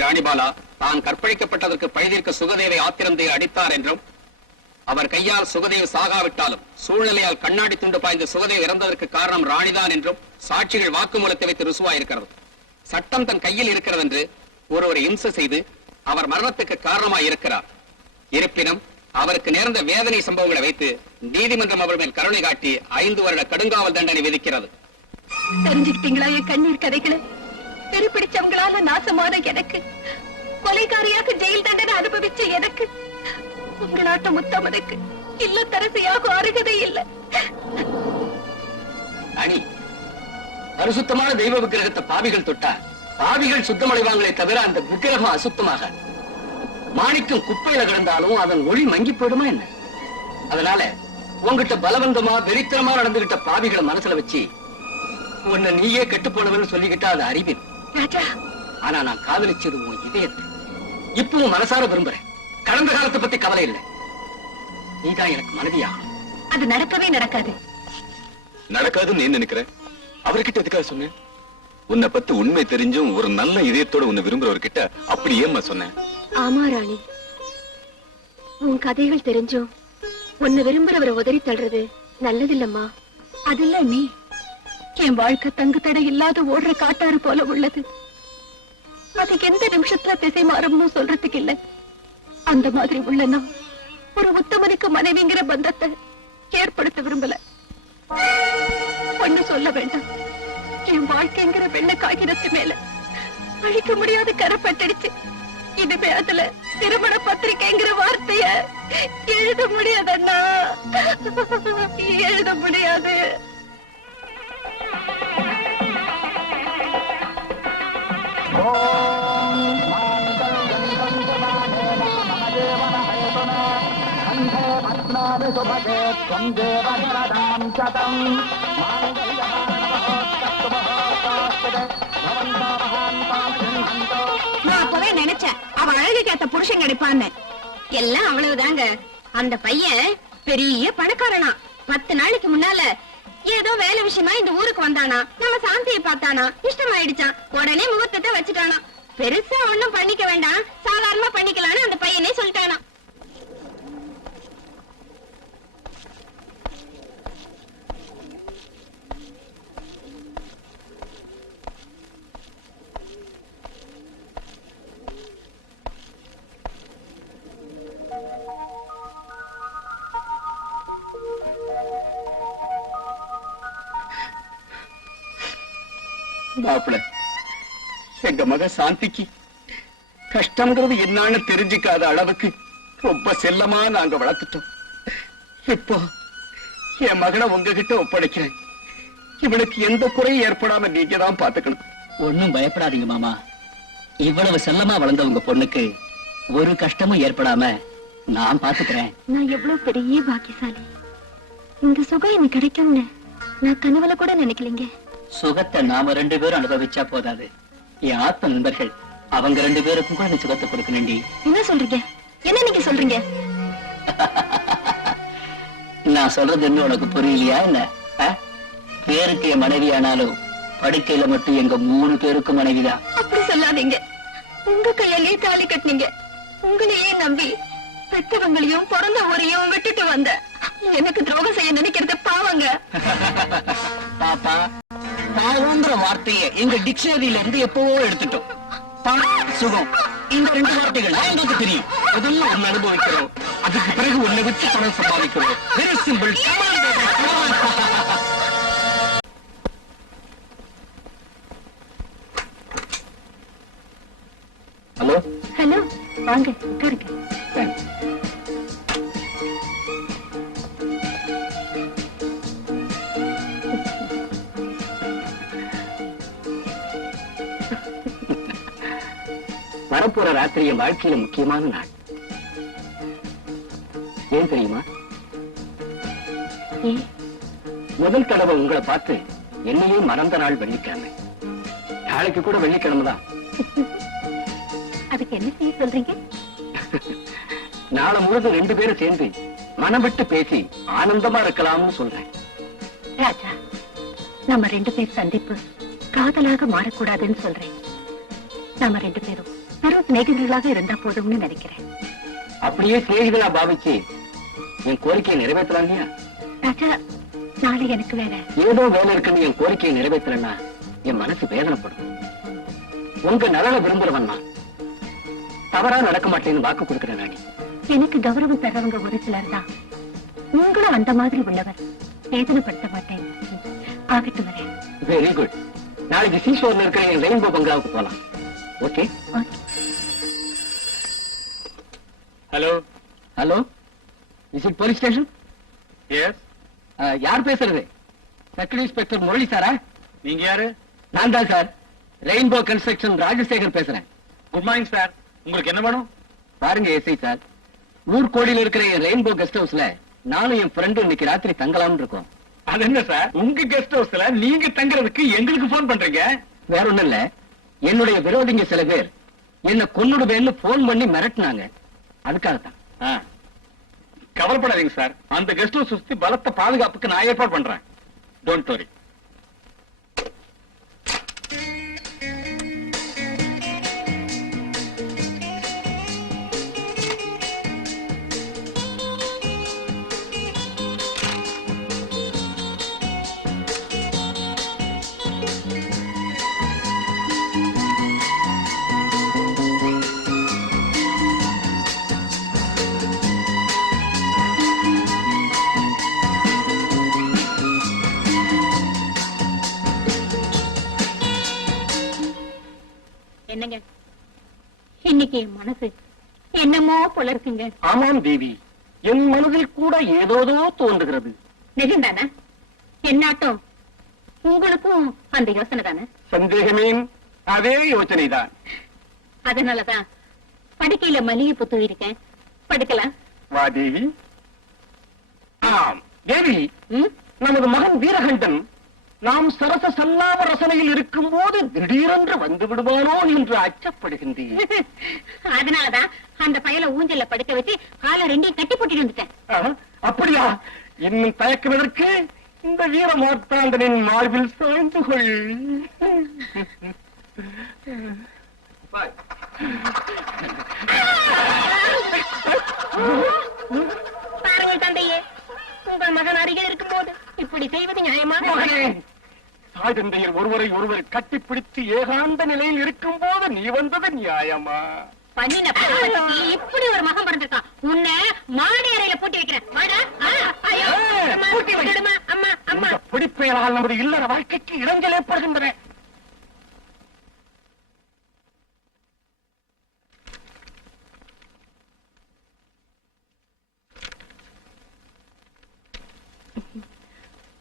ராணிபாலா தான் கற்பழிக்கப்பட்டதற்கு பழிதீர்க்க சுகதேவை ஆத்திரம் தேவை அடித்தார் என்றும் அவர் கையால் சுகதேவ் சாகாவிட்டாலும் சூழ்நிலையால் கண்ணாடி துண்டு பாய்ந்த சுகதேவ் இறந்ததற்கு காரணம் ராணிதான் என்றும் சாட்சிகள் வாக்குமூலத்தை வைத்து ருசுவாயிருக்கிறது. சட்டம் தன் கையில் இருக்கிறது என்று ஒருவரை இம்சை செய்து அவர் மரணத்துக்கு காரணமாய் இருக்கிறார். இருப்பினும் அவருக்கு நேர்ந்த வேதனை சம்பவங்களை வைத்து நீதிமன்றம் அவர் மேல் கருணை காட்டி 5 வருட கடுங்காவல் தண்டனை விதிக்கிறது. தெரிஞ்சுக்கிட்டீங்களா என் கண்ணீர் கதைகளை? பெரு பிடிச்சவங்களால நாசமான எனக்கு, கொலைகாரியாக ஜெயில் தண்டனை அனுபவிச்ச எனக்கு, உங்களாட்ட முத்தமனுக்கு இல்லத்தரசியாக அருகதை இல்லை. அணி பரிசுத்தமான தெய்வ விக்கிரகத்தை பாவிகள் தொட்டா பாவிகள் சுத்தமடைவாங்களே தவிர அந்த விக்கிரகம் அசுத்தமாக. மாணிக்கம் குப்பையில கிடந்தாலும் அதன் ஒளி மங்கி போயிடுமா என்ன? அதனால உங்ககிட்ட பலவந்தமா வெறித்தனமா நடந்துகிட்ட பாவிகளை மனசுல வச்சு உன்னை நீயே கெட்டு போனவன்னு சொல்லிக்கிட்டா அது அறிவின். ஆனா நான் காதலிச்சது உன் இதயத்தை. இப்பவும் மனசார விரும்புறேன். கடந்த காலத்தை பத்தி கவலை இல்லை. நீதான் எனக்கு மனைவியா. அது நடக்கவே நடக்காது. நடக்காதுன்னு நீ நினைக்கிற? அவர்கிட்ட எதுக்காக சொன்னேன்? உன்னை பத்தி உண்மை தெரிஞ்சும் ஒரு நல்ல இதயத்தோட உன்னை விரும்புறவர்கிட்ட அப்படி ஏம்மா சொன்னேன்? ஆமா ராணி, உன் கதைகள் தெரிஞ்சும் உன்னை விரும்புறவரை உதறி தள்ளுறது நல்லதில்லம்மா. அதில்ல நீ என் வாழ்க்கை தங்கு தடை இல்லாத ஓடுற காட்டாறு போல உள்ளது. அதுக்கு எந்த நிமிஷத்துல திசை மாறும்னு சொல்றதுக்கு இல்ல. அந்த மாதிரி உள்ளனா ஒரு உத்தமனுக்கு மனைவிங்கிற பந்தத்தை ஏற்படுத்த விரும்பல. ஒண்ணு சொல்ல வேண்டாம், என் வாழ்க்கைங்கிற வெள்ள காகிதத்து மேல அழிக்க முடியாத கரப்பட்டடிச்சு இதுவே அதுல திருமண பத்திரிகைங்கிற வார்த்தைய எழுத முடியாதண்ணா, எழுத முடியாது. நான் அப்பவே நினைச்சேன் அவ அழகுக்கு ஏத்த புருஷன் கிடைப்பான்னு. எல்லாம் அவ்வளவுதாங்க. அந்த பையன் பெரிய பணக்காரனா. 10 நாளைக்கு முன்னால ஏதோ வேலை விஷயமா இந்த ஊருக்கு வந்தானா. நம்ம சாந்தியை பார்த்தானா, இஷ்டமாயிடுச்சான். உடனே முகூர்த்தத்தை வச்சுட்டானா. பெருசா ஒண்ணும் பண்ணிக்க வேண்டாம், சாதாரணமா பண்ணிக்கலான்னு அந்த பையனே சொல்லிட்டானா. மாப்பிள, எங்க மக சாந்திக்கு கஷ்டம்ங்கிறது என்னன்னு தெரிஞ்சுக்காத அளவுக்கு ரொம்ப செல்லமா நாங்க வளர்த்துட்டோம். இப்போ என் மகனை உங்ககிட்ட ஒப்படைக்கிறேன். இவனுக்கு எந்த குறையும் ஏற்படாம நீங்க தான் பாத்துக்கணும். ஒண்ணும் பயப்படாதீங்க மாமா. இவ்வளவு செல்லமா வளர்ந்த உங்க பொண்ணுக்கு ஒரு கஷ்டமும் ஏற்படாம நான் பாத்துக்கிறேன். நான் எவ்வளவு பெரிய பாக்கியசாலி. இந்த சுகம் எனக்கு கிடைக்கும்னு நான் கனவுல கூட நினைக்கலீங்க. சுகத்தை நாம 2 பேரும் அனுபவிச்சா போதாது. என் ஆத்ம நண்பர்கள் அவங்க 2 பேருக்கும் கூட நீ சுகத்தை கொடுக்கணும்டி. என்ன சொல்றீங்க? என்ன நீங்க சொல்றீங்க? நான் சொல்றது என்ன உனக்கு புரியலையா என்ன? பேருக்கு என் மனைவி ஆனாலும் படுக்கையில மட்டும் எங்க 3 பேருக்கும் மனைவிதான். அப்படி சொல்லாதீங்க. உங்க கையிலேயே தாலி கட்டினீங்க. உங்களையே நம்பி பெற்றவங்களையும் பிறந்த ஊரையும் விட்டுட்டு வந்த எனக்கு துரோகம் செய்ய நினைக்கிறது பாவங்க. பாப்பா, பாவங்கிற வார்த்தையை எங்க டிக்ஷனரியில இருந்து எப்பவோ எடுத்துட்டோம். பணம், சுகம், இந்த 2 வார்த்தைகள் எங்களுக்கு தெரியும். முதல்ல ஒன்னு அனுபவிக்கிறோம், அதுக்கு பிறகு ஒன்னை வச்சு பணம் சம்பாதிக்கிறோம். Very simple. ஹலோ ஹலோ, வாங்க உட்காருங்க. வரப்போற ராத்திரி என் வாழ்க்கையில முக்கியமான நாள். ஏன் தெரியுமா? முதல் தடவை உங்களை பார்த்து என்னையே மறந்த நாள் வெள்ளிக்கிழமை. நாளைக்கு கூட வெள்ளிக்கிழமை தான். அதுக்கு என்ன செய்ய சொல்றீங்க? நாளை முழுதும் 2 பேரும் சேர்ந்து மனம் விட்டு பேசி ஆனந்தமா இருக்கலாம்னு சொல்றேன். ராஜா, நம்ம 2 பேர் சந்திப்பு காதலாக மாறக்கூடாதுன்னு சொல்றேன். நம்ம 2 பேரும் வெறும் சிநேகிதர்களாக இருந்தா போதும்னு நினைக்கிறேன். அப்படியே சிநேகிதனா பாவிச்சு என் கோரிக்கையை நிறைவேற்றலாம் இல்லையா? ராஜா, நாளை எனக்கு வேலை. ஏதோ வேலை இருக்குன்னு என் கோரிக்கையை நிறைவேற்றலன்னா என் மனசு வேதனைப்படும். உங்க நலனை விரும்புறவன் நான். தவறா நடக்க மாட்டேன்னு வாக்கு கொடுக்கிறேன் ராணி. எனக்கு கௌரவம் தர்றவங்க ஒரு சிலர் தான். நீங்களும் அந்த மாதிரி உள்ளவர். வேதனைப்படுத்த மாட்டேன். ஆகட்டும், வரேன். Very good. நாளைக்கு சீஷோர்ல இருக்கிற என் ரெயின்போ பங்களாவுக்கு போலாம். Okay? Hello hello, is it police station? Yes. யார் பேசுறது? சர்க்கிள் இன்ஸ்பெக்டர் முரளி சாரா? நீங்க யாரு? நான் தான் சார், ரெயின்போ கன்ஸ்ட்ரக்ஷன் ராஜசேகர் பேசுறேன். Good morning sir. உங்களுக்கு என்ன வேணும்? பாருங்க எஸ்ஐ சார், ஊர்கோடியில் இருக்கிற என் ரெயின்போ கெஸ்ட் ஹவுஸ்ல நானும் என் ஃப்ரெண்டு இன்னைக்கு ராத்திரி தங்கலாம்னு இருக்கோம். அது என்ன சார், உங்க கெஸ்ட் ஹவுஸ்ல நீங்க தங்குறதுக்கு எங்களுக்கு போன் பண்றீங்க? வேற ஒண்ணும் இல்ல, என்னுடைய விரோதிங்க சில பேர் என்ன கொன்னுடுவேன்னு போன் பண்ணி மிரட்டினாங்க. அதுக்காகத்தான். கவலைப்படாதீங்க சார், அந்த கெஸ்ட் ஹவுஸ் சுத்தி பலத்த பாதுகாப்புக்கு நான் ஏற்பாடு பண்றேன். Don't worry. பண்ணுங்க. இன்னைக்கு என் மனசு என்னமோ போல இருக்குங்க. ஆமாம் தேவி, என் மனதில் கூட ஏதோதோ தோன்றுகிறது. நிஜம்தானே? என்னாட்டம் உங்களுக்கும் அந்த யோசனை தானே? சந்தேகமே, அதே யோசனைதான். அதனாலதான் படுக்கையில மல்லிகை புத்து இருக்கேன். படுக்கலாம். வா தேவி. ஆம் தேவி, ம்? நமது மகன் வீரகண்டன் நாம் சரச சல்லாப ரசனையில் இருக்கும் போது திடீரென்று வந்து விடுவானோ என்று அச்சப்படுகின்றேன். அதனாலதான் அந்த பயல ஊஞ்சல்ல படுக்க வச்சு காலை ரெண்டையும் கட்டி போட்டுட்டு வந்துட்டேன். அப்படியா? இன்னும் தயக்குவதற்கு இந்த வீர மார்த்தாண்டனின் மார்பில் சாய்ந்து கொள். பாருங்கள் தந்தையே, உங்கள் மகன் அருகில் இருக்கும் போது இப்படி செய்வது நியாயமா? மகனே, தாய் தந்தையர் ஒருவரை ஒருவர் கட்டிப்பிடித்து ஏகாந்த நிலையில் இருக்கும் போது நீ வந்தது நியாயமா? பண்ணின பாவத்துக்கு இப்படி ஒரு மகன் பிறந்திருக்கான். உன்னை மாடி அறையில பூட்டி வைக்கிறேன். வாடா. ஐயோ, அம்மா, பூட்டி வை. விடுமா, அம்மா, அம்மா. இந்த பிடிப்பெயரால் நமது இல்லற வாழ்க்கைக்கு இடைஞ்சல் ஏற்படுகின்றன.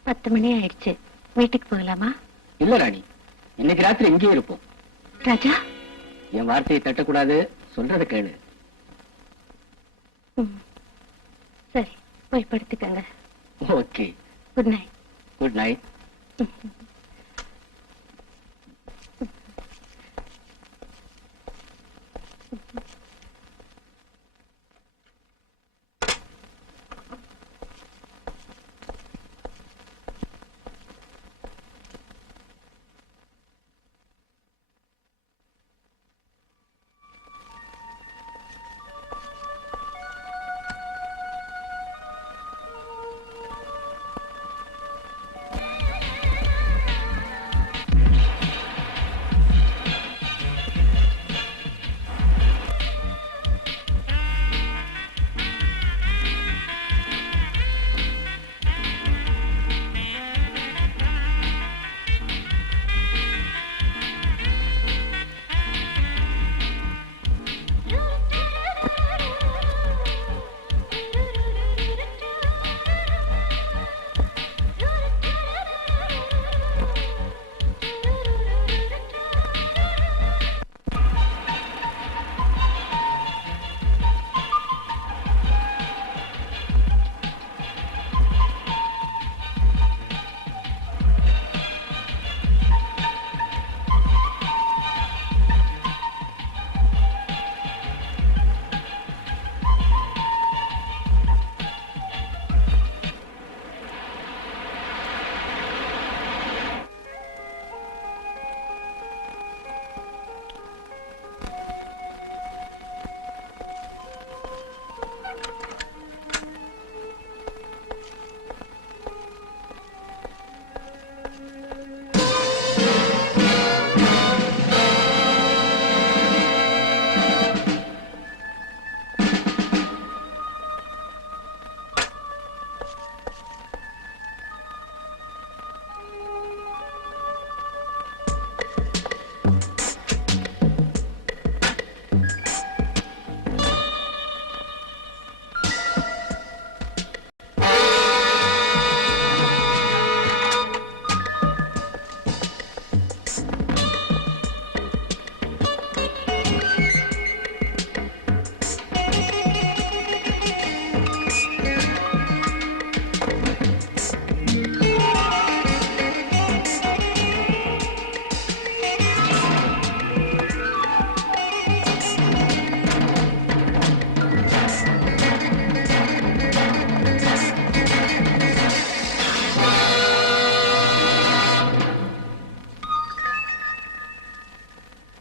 பத்து மணி ஆயிடுச்சு. வீட்டுக்கு போகலாமா? இல்ல ராணி, இன்னைக்கு ராத்திரி இங்கே இருப்போம். ராஜா, என் வார்த்தையை தட்டக்கூடாது, சொல்றத கேளு. சரி, போய் படுத்துக்கங்க. Okay, good night. Good night.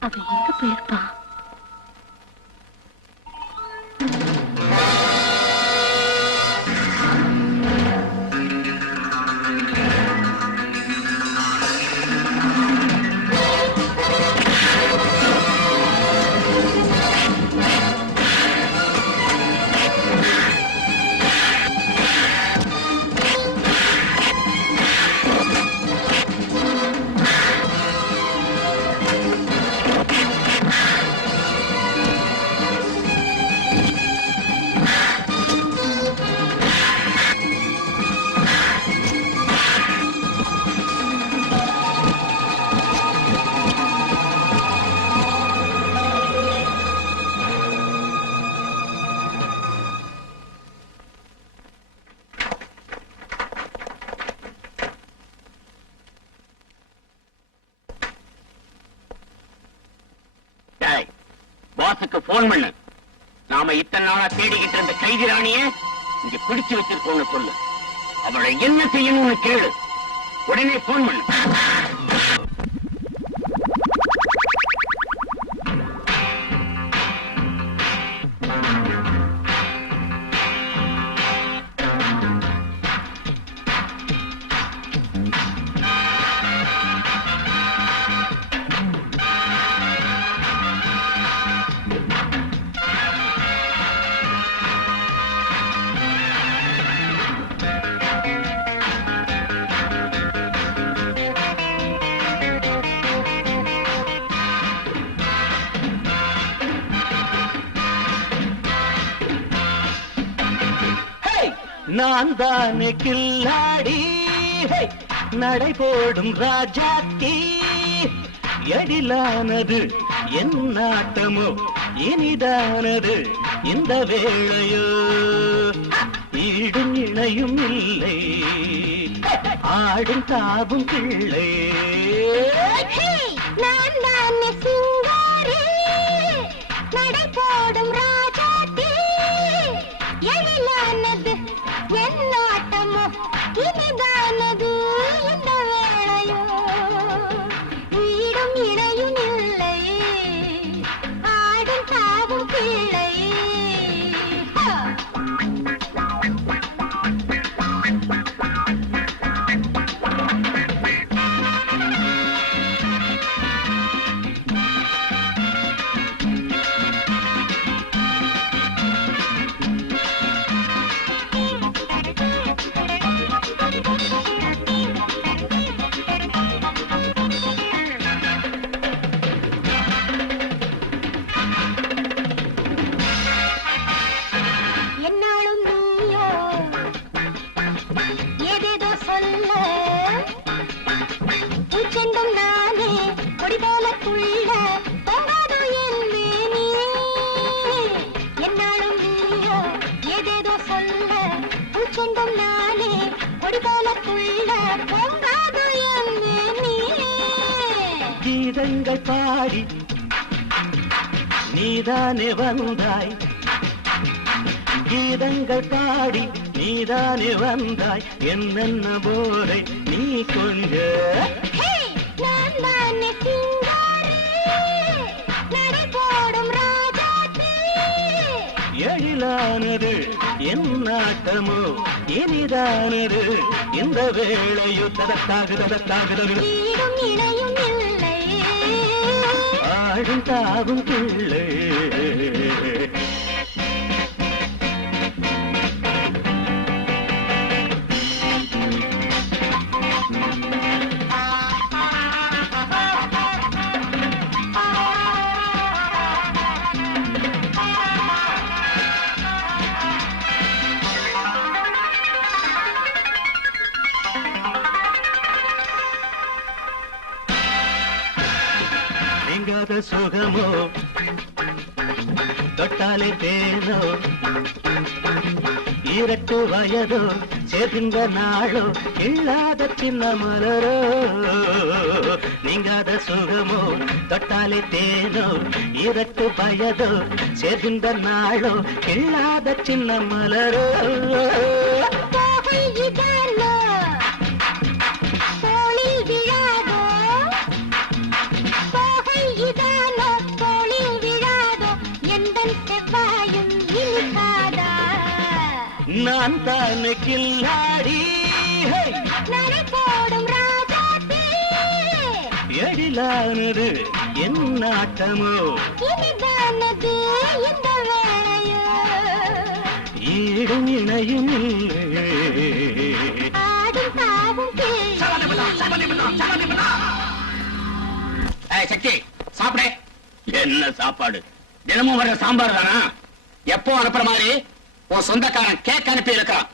அவன் எங்க போயிருப்பான்? பாஸுக்கு போன் பண்ணு. நாம இத்தனை நாளா தேடிக்கிட்டு இருந்த கைதி ராணிய இங்க பிடிச்சு வச்சிருக்கோம்னு சொல்லு. அவளை என்ன செய்யணும்னு கேளு. உடனே போன் பண்ணு. நான் தானே கில்லாடி நடை போடும் ராஜாத்தி எழிலானது என் நாட்டமோ இனிதானது இந்த வேளையோ ஈடும் இணையும் இல்லை ஆடும் தாவும் பிள்ளை நான் தானே சிங்காரி நடை போடும் ராஜாத்தி எழிலானது என் நாட்டமோ இனிதானது இந்த வேளையோ வீடும் இணையும் இல்லை ஆடும் தாவும் பிள்ளை கீதங்கள் பாடி நீதானே வந்தாய் கீதங்கள் பாடி நீதானே வந்தாய் என்னென்ன போதை நீ கொஞ்ச எழிலானது என் நாட்டமோ இனிதானது இந்த வேளையோ ததத்தாகுதத்தாகுதல் ஆடும் தாவும் பிள்ளை நீங்காத சுகமோ தொட்டாலே தேனோ இரட்டு வயதோ சேர்ந்த நாளோ இல்லாத சின்ன மலரோ நீங்காத சுகமோ தொட்டாலே தேனோ இரட்டு வயதோ சேர்ந்த நாளோ இல்லாத சின்ன மலரோ நான் தானே கில்லாடி நடை போடும் ராஜாத்தி எழிலானது என் நாட்டமோ இனிதானது இந்த வேளையோ ஈடும் இணையும் ஆடும் தாவும் சக்தி சாப்பிடு. என்ன சாப்பாடு? தினமும் வர்ற சாம்பார் தானா? எப்போ அனுப்புற மாதிரி உன் சொந்தக்காரன் கேக் அனுப்பி இருக்கான்.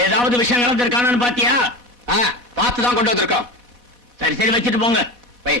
ஏதாவது விஷயம் நடந்திருக்கானு பாத்தியா? பார்த்துதான் கொண்டு வந்திருக்கோம். சரி சரி வச்சுட்டு போங்க. பை.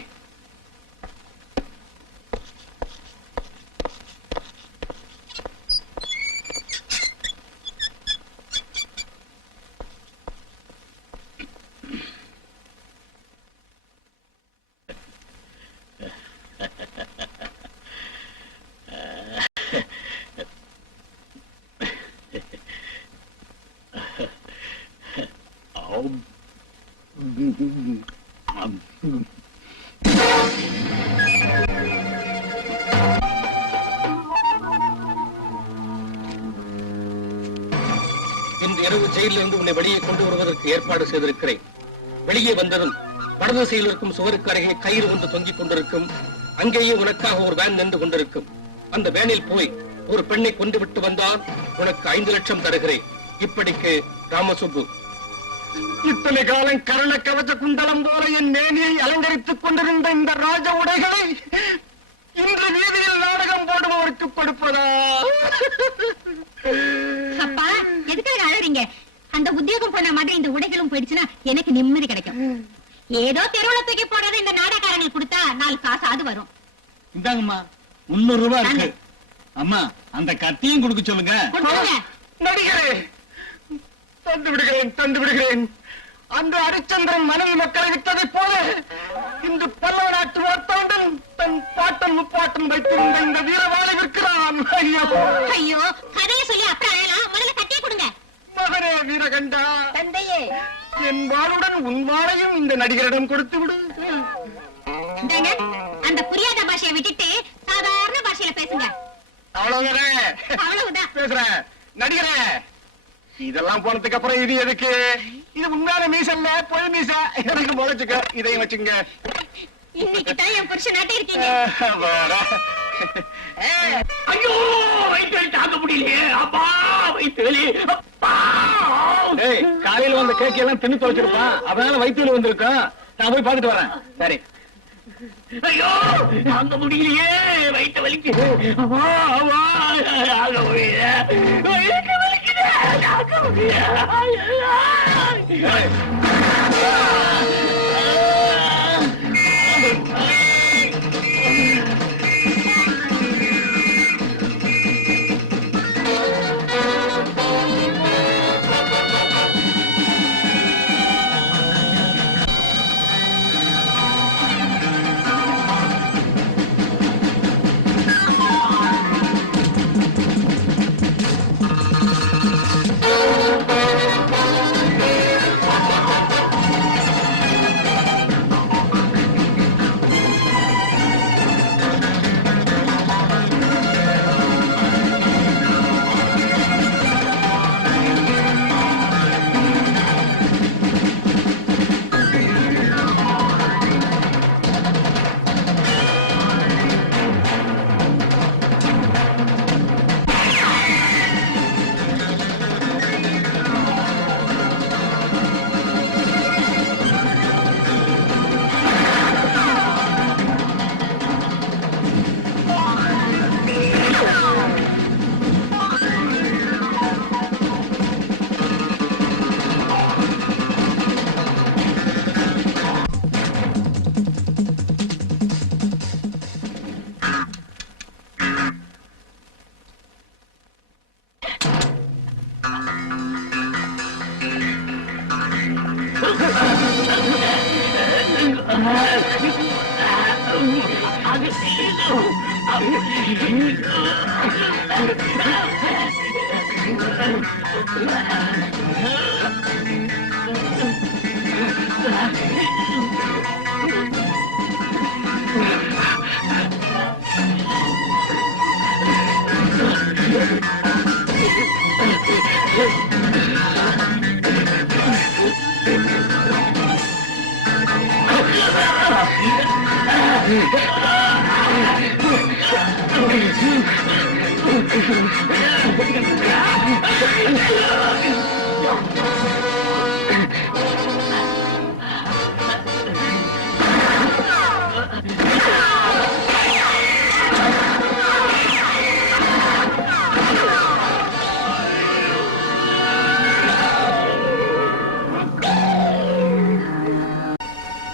இன்று இரவு ஜெயிலிலிருந்து உன்னை வெளியே கொண்டு வருவதற்கு ஏற்பாடு செய்திருக்கிறேன். வெளியே வந்ததும் வடதிசையில் இருக்கும் சுவருக்கு அருகே கயிறு ஒன்று தொங்கிக் கொண்டிருக்கும். அங்கேயே உனக்காக ஒரு வேன் நின்று கொண்டிருக்கும். அந்த வேனில் போய் ஒரு பெண்ணை கொண்டு விட்டு வந்தால் உனக்கு 5 லட்சம் தருகிறேன். இப்படிக்கு ராமசுப்பு. இத்தனை காலம் கரண கவச்ச குண்டலம் போல என் மேனியை அலங்கரித்துக் கொண்டிருந்த இந்த ராஜ உடைகளை இன்று வீதியில் நாடகம் போடுபவருக்கு கொடுப்பதா? அப்பா எதுக்காக அழறீங்க? அந்த உத்தியோகம் போன மாதிரி இந்த உடைகளும் போயிடுச்சுன்னா எனக்கு நிம்மதி கிடைக்கும். ஏதோ தெருவுல தூக்கி போடுறத இந்த நாடகாரங்களுக்கு கொடுத்தா 4 காசாவது வரும். இந்தாங்கம்மா 300 ரூபாய் இருக்கு. அம்மா அந்த கத்தியும் கொடுக்க சொல்லுங்க. கொடுங்க. நடிகரே, தந்து விடுகிறேன். அந்த ஹரிச்சந்திரன் மனைவி மக்களை விட்டதை போல இன்று பல்லவ நாட்டு வார்த்தாண்டன் தன் பாட்டன் முப்பாட்டன் வைத்திருந்த இந்த வீரவாளை விற்கிறான். ஐயோ கதையை சொல்லி அப்புறம் அழலாம். முதல்ல கட்டியை கொடுங்க. மகனே வீரகண்டா, தந்தையே, என் வாளுடன் உன் வாளையும் இந்த நடிகரிடம் கொடுத்து விடு. இந்தாங்க, அந்த புரியாத பாஷையை விட்டுட்டு சாதாரண பாஷையில பேசுங்க. அவ்வளவுதான். பேசுறேன் நடிகரே. இதெல்லாம் போனதுக்கு அப்புறம் இது எதுக்கு? இது உண்மையான மீசல்ல, பொய் மீச. எனக்கு முளைச்சுக்க, இதையும் வச்சுங்க. இன்னைக்கு தான் என் புருஷன் நாட்டை இருக்கீங்க. ஐயோ வயிற்று வலி தாங்க முடியலையே. அப்பா வயிற்று வலி. அப்பா காலையில வந்த கேக் எல்லாம் தின்னு தொலைச்சிருப்பான். அதனால வயிற்றுல வந்திருக்கான். நான் போய் பாத்துட்டு வரேன். சரி. ஐயோ தாங்க முடியலையே. வயிற்று வலிக்கு. அப்பா அப்பா தாங்க முடியல. வயிற்று வலிக்குது. தாங்க முடியல.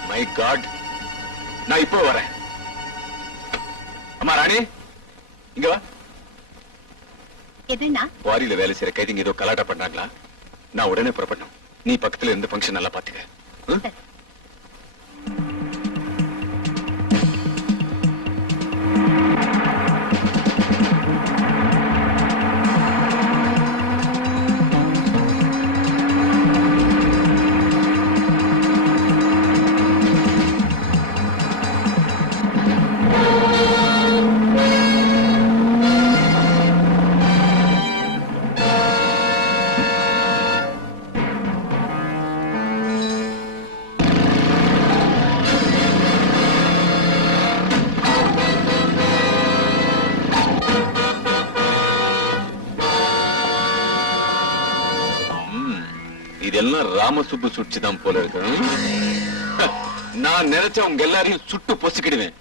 மை காட், நான் இப்போ வரேன். அம்மா ராணி, இங்க வா. எதுனா வாரியில வேலை செய்யற கைதிங்க ஏதோ கலாட்டா பண்ணாங்களா? நான் உடனே புறப்படணும். நீ பக்கத்துல இருந்து ஃபங்க்ஷன் நல்லா பாத்துக்க. ராமசுப்பு சுட்டுதான் போல இருக்கு. நான் நினைச்ச உங்க எல்லாரையும் சுட்டு பொசுக்கிடுவேன்.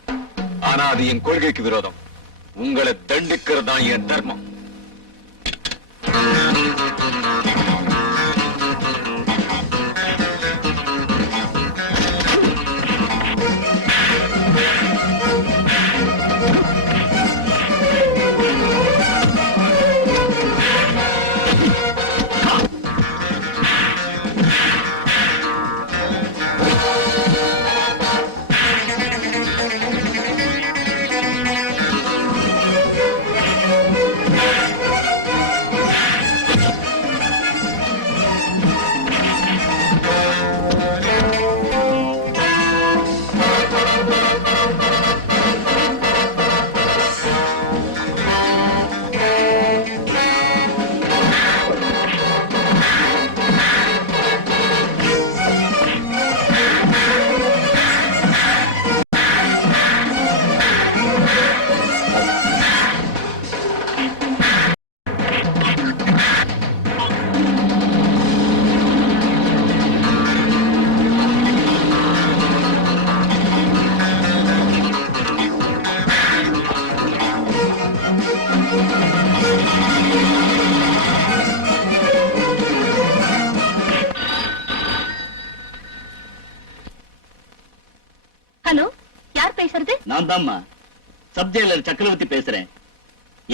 ஆனா அது என் கொள்கைக்கு விரோதம். உங்களை தண்டிக்கிறது தான் என் தர்மம். ஹலோ, யார் பேசுறது? நான் தான்மா சப் ஜெயிலர் சக்கரவர்த்தி பேசுறேன்.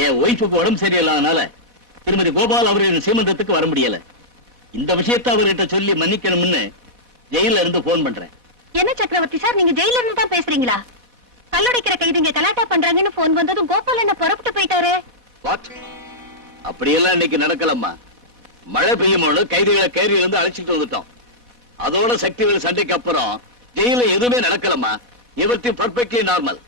என் ஒய்ஃபுக்கு உடம்பு சரியில்லாதனால திருமதி கோபால் அவர்களின் சீமந்தத்துக்கு வர முடியல. இந்த விஷயத்தை அவர்கிட்ட சொல்லி மன்னிக்கணும்னு ஜெயில இருந்து போன் பண்றேன். என்ன சக்கரவர்த்தி சார், நீங்க ஜெயில இருந்து தான் பேசுறீங்களா? கல்லடைக்கிற கைதிங்க கலாட்டா பண்றாங்கன்னு போன் வந்ததும் கோபால் என்ன புறப்பட்டு போயிட்டாரு. வாட்? அப்படியெல்லாம் இன்னைக்கு நடக்கலம்மா. மழை பெய்யும்போது கைதிகளை கேரியில இருந்து அழைச்சிட்டு வந்துட்டோம். அதோட சக்திவேல் சண்டைக்கு அப்புறம் ஜெயில எதுவுமே நடக்கலம்மா. Everything perfectly normal.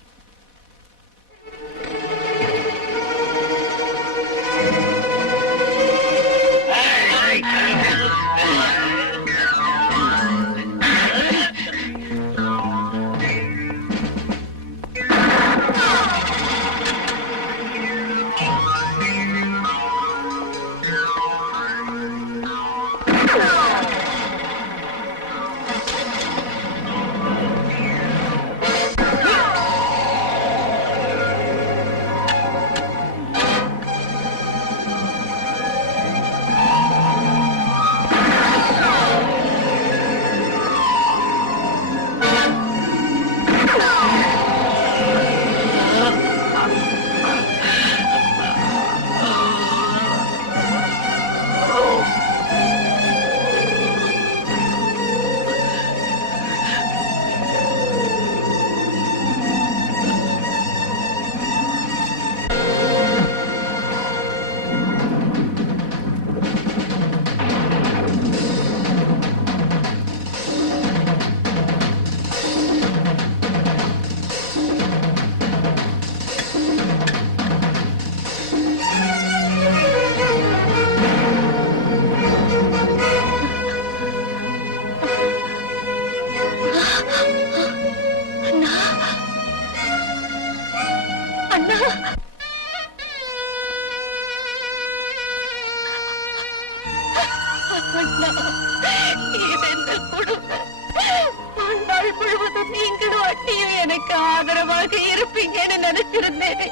நீங்களும் அண்ணியும் எனக்கு ஆதரவாக இருப்பீங்கன்னு நினைச்சிருந்தேன்.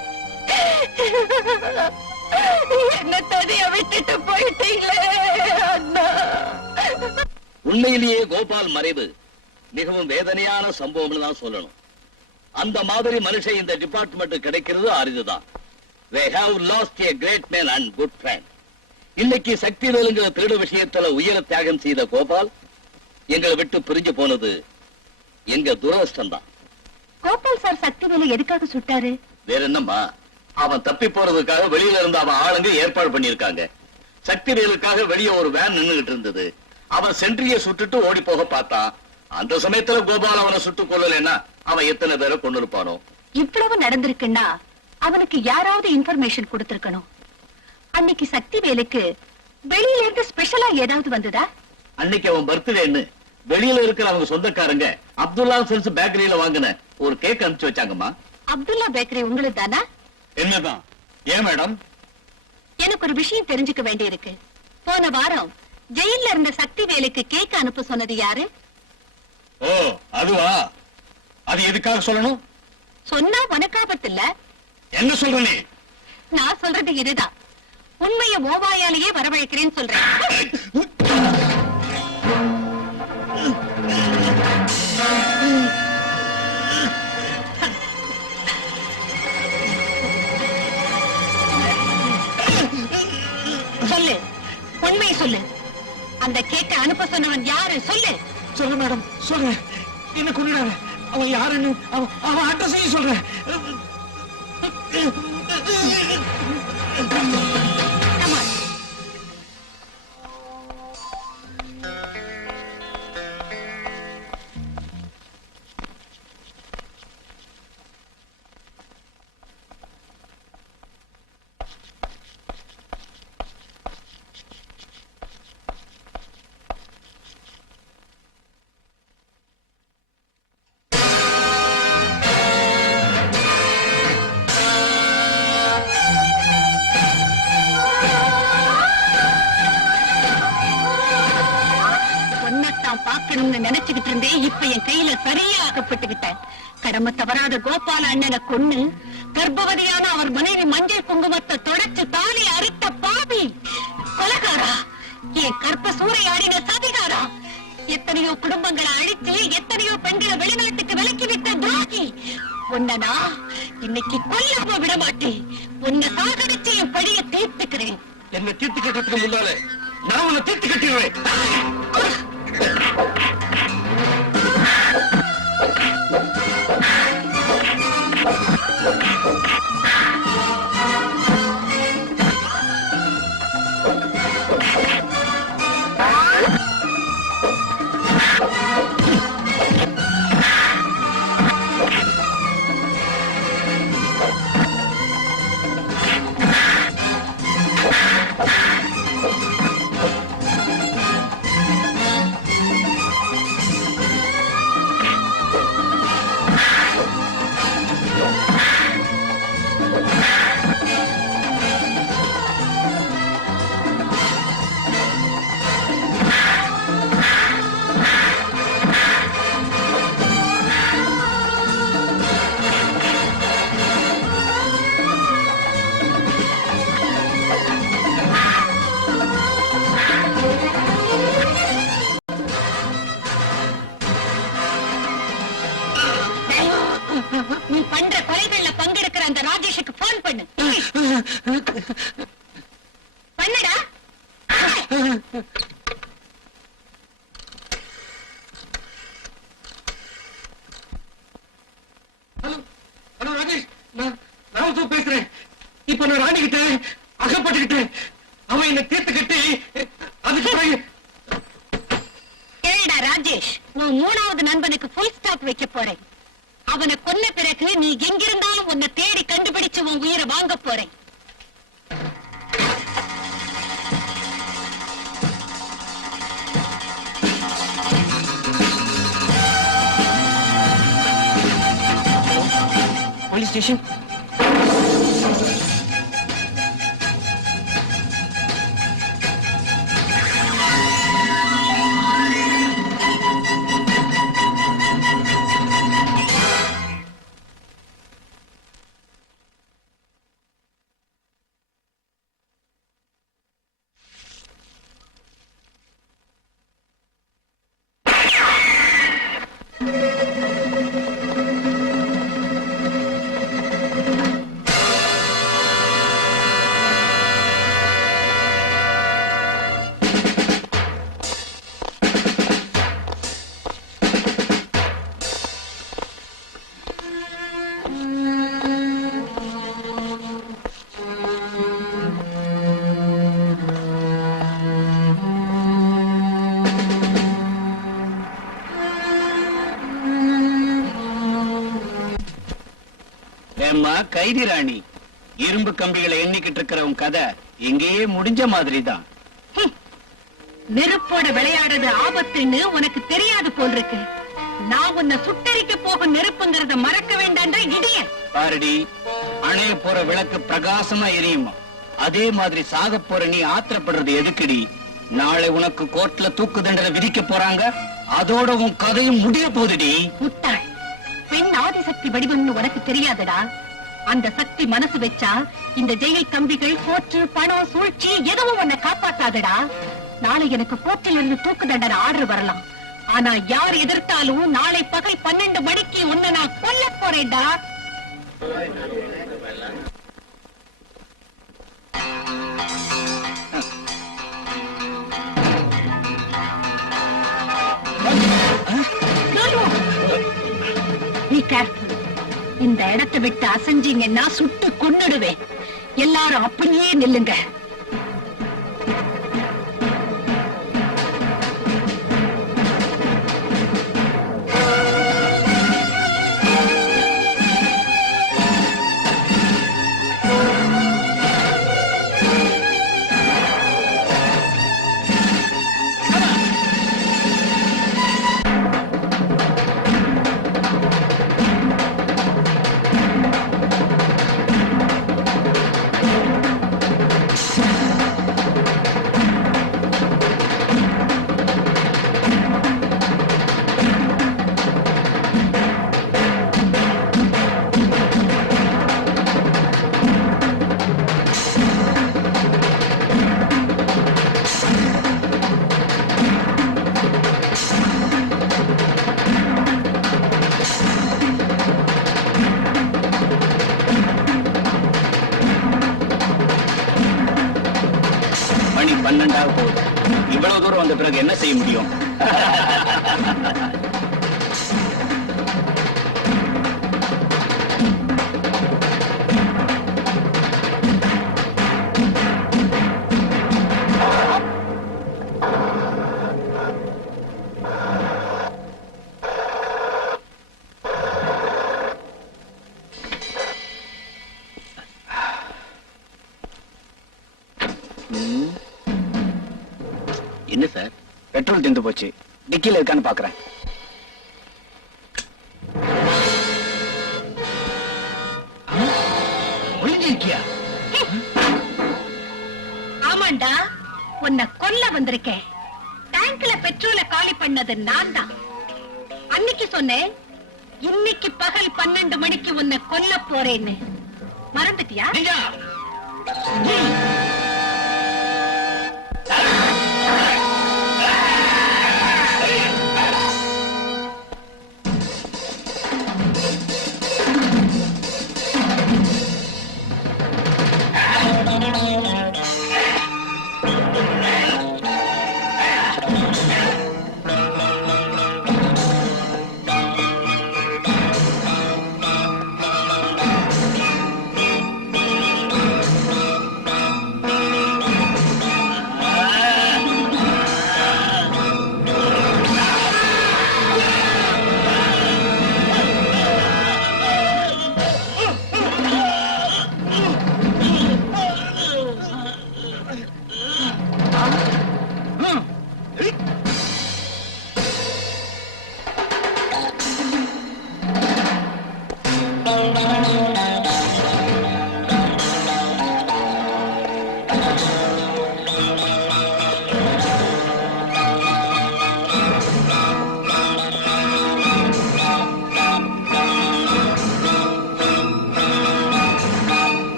என்ன தனியா விட்டுட்டு போயிட்டீங்களே அண்ணா. உண்மையிலேயே கோபால் மறைவு மிகவும் வேதனையான சம்பவம்னு தான் சொல்லணும். அந்த மாதிரி மனுஷன் இந்த டிபார்ட்மெண்ட் கிடைக்கிறது அரிதுதான். They have lost a great man and good friend. இன்னைக்கு சக்தி வேலுங்கிற திருடு விஷயத்துல உயிரை தியாகம் செய்த கோபால் எங்களை விட்டு பிரிஞ்சு போனது எங்க துரதிர்ஷ்டம் தான். கோபால் சார் சக்தி வேலை எதுக்காக சுட்டாரு? வேற என்னம்மா, அவன் தப்பி போறதுக்காக வெளியில இருந்து அவன் ஆளுங்க ஏற்பாடு பண்ணிருக்காங்க. சக்தி வேலுக்காக வெளியே ஒரு வேன் நின்னுகிட்டு இருந்தது. அவன் சென்ட்ரிய சுட்டுட்டு ஓடி போக பார்த்தான். அந்த சமயத்துல கோபால் அவனை சுட்டு கொள்ளலன்னா அவன் எத்தனை பேரை கொண்டு இருப்பானோ. இவ்வளவு நடந்திருக்குன்னா அவனுக்கு யாராவது இன்ஃபர்மேஷன் கொடுத்திருக்கணும். அன்னைக்கு சக்தி வேலுக்கு வெளியில இருந்து ஸ்பெஷலா ஏதாவது வந்ததா? அன்னைக்கு அவன் பர்த்டேன்னு வெளியில இருக்கிற அவங்க சொந்தக்காரங்க அப்துல்லா செல்ஸ் பேக்கரியில வாங்கின ஒரு கேக் அனுப்பிச்சு வச்சாங்கம்மா. அப்துல்லா பேக்கரி உங்களுக்கு தானா? என்னதான்? ஏன் மேடம்? எனக்கு ஒரு விஷயம் தெரிஞ்சுக்க வேண்டி இருக்கு. போன வாரம் ஜெயில்ல இருந்த சக்தி வேலைக்கு கேக் அனுப்ப சொன்னது யாரு? ஓ அதுவா? அது எதுக்காக சொல்லணும்? சொன்னா உனக்கு ஆபத்து இல்ல. என்ன சொல்ற நீ? நான் சொல்றது இதுதான். உண்மையை ஓவாயாலேயே வரவழைக்கிறேன்னு சொல்றேன். சொல்லு, உண்மையை சொல்லு. அந்த கேக்கை அனுப்ப சொன்னவன் யாரு? சொல்லு. சொல்ற மேடம், சொல்றேன். என்ன கொண்டுடாத. அவன் யாருன்னு அவன் அட்ரஸையும் சொல்றேன். Come on. பார்க்கணும்னு நினைச்சுக்கிட்டு இருந்தேன். இப்ப என் கையில சரியா ஆகப்பட்டுக்கிட்டேன். கடமை தவறாத கோபால அண்ணனை கொன்னு கர்ப்பவதியான அவர் மனைவி மஞ்சள் குங்குமத்தை தொடச்சு தாலி அறுத்த பாவி கொலைகாரா, என் கற்ப சூறையாடின சதிகாரா, எத்தனையோ குடும்பங்களை அழித்து எத்தனையோ பெண்களை வெளிநாட்டுக்கு விலக்கி விட்ட துரோகி, உன்னை இன்னைக்கு கொல்லாம விட மாட்டேன். உன்னை சாகடிச்சு என் பழிய தீர்த்துக்கிறேன். என்ன தீர்த்து கட்டுறதுக்கு முன்னாலே நான் உன்னை தீர்த்து கட்டிடுவேன். நீ பண்ற கொலைகள்ல பங்கெடுக்கிற அந்த ராஜேஷுக்கு போன் பண்ணு. பண்ணுடா. ஹலோ ராஜேஷ், நான் பேசுறேன். இப்ப நான் ராணி கிட்ட அகப்பட்டுக்கிட்டேன். அவன் என்ன தீர்த்து கட்டி அதுக்கு கேளுடா ராஜேஷ், உன் மூணாவது நண்பனுக்கு ஃபுல் ஸ்டாப் வைக்க போறேன். அவனை கொன்ன பிறகு நீ எங்கிருந்தாலும் உன்னை தேடி கண்டுபிடிச்சு உன் உயிரை வாங்க போறேன். Police station. கைதி ராணி, இரும்பு கம்பிகளை எண்ணிக்கிட்டு இருக்கிற உன் கதை எங்கேயே முடிஞ்ச மாதிரி தான். நெருப்போட விளையாடுறது ஆபத்துன்னு உனக்கு தெரியாது போல் இருக்கு. நான் உன்னை சுட்டரிக்க போகும் நெருப்புங்கிறத மறக்க வேண்டாம்டா இடியன். பாரடி, அணைய போற விளக்கு பிரகாசமா எரியுமா? அதே மாதிரி சாக போற நீ ஆத்திரப்படுறது எதுக்குடி? நாளை உனக்கு கோர்ட்ல தூக்கு தண்டனை விதிக்க போறாங்க. அதோட உன் கதையும் முடிய போகுதுடி. முட்டாள், பெண் ஆதிசக்தி வடிவம்னு உனக்கு தெரியாதடா. அந்த சக்தி மனசு வச்சா இந்த ஜெயில் கம்பிகள், கோர்ட்டு, பணம், சூழ்ச்சி எதுவும் உன்னை காப்பாத்தாதடா. நாளை எனக்கு கோர்ட்டில் இருந்து தூக்கு தண்டனை ஆர்டர் வரலாம். ஆனா யார் எதிர்த்தாலும் நாளை பகல் 12 மணிக்கு உன்னை நான் கொல்ல போறேன்டா. Be careful. இந்த இடத்தை விட்டு அசைஞ்சீங்கன்னா சுட்டு கொன்னுடுவேன். எல்லாரும் அப்படியே நில்லுங்க. மணி 12 போகுது. இவ்வளவு தூரம் வந்த பிறகு என்ன செய்ய முடியும்? என்ன சார்? பெட்ரோல் தீர்ந்து போச்சு. டிக்கில இருக்கான்னு பாக்குறேன். ஒளிஞ்சிருக்கியா? ஆமாண்டா, உன்னை கொல்ல வந்திருக்கேன். டேங்க்ல பெட்ரோல காலி பண்ணது நான் தான். அன்னைக்கு சொன்னேன், இன்னைக்கு பகல் 12 மணிக்கு உன்னை கொல்ல போறேன்னு. மறந்துட்டியா?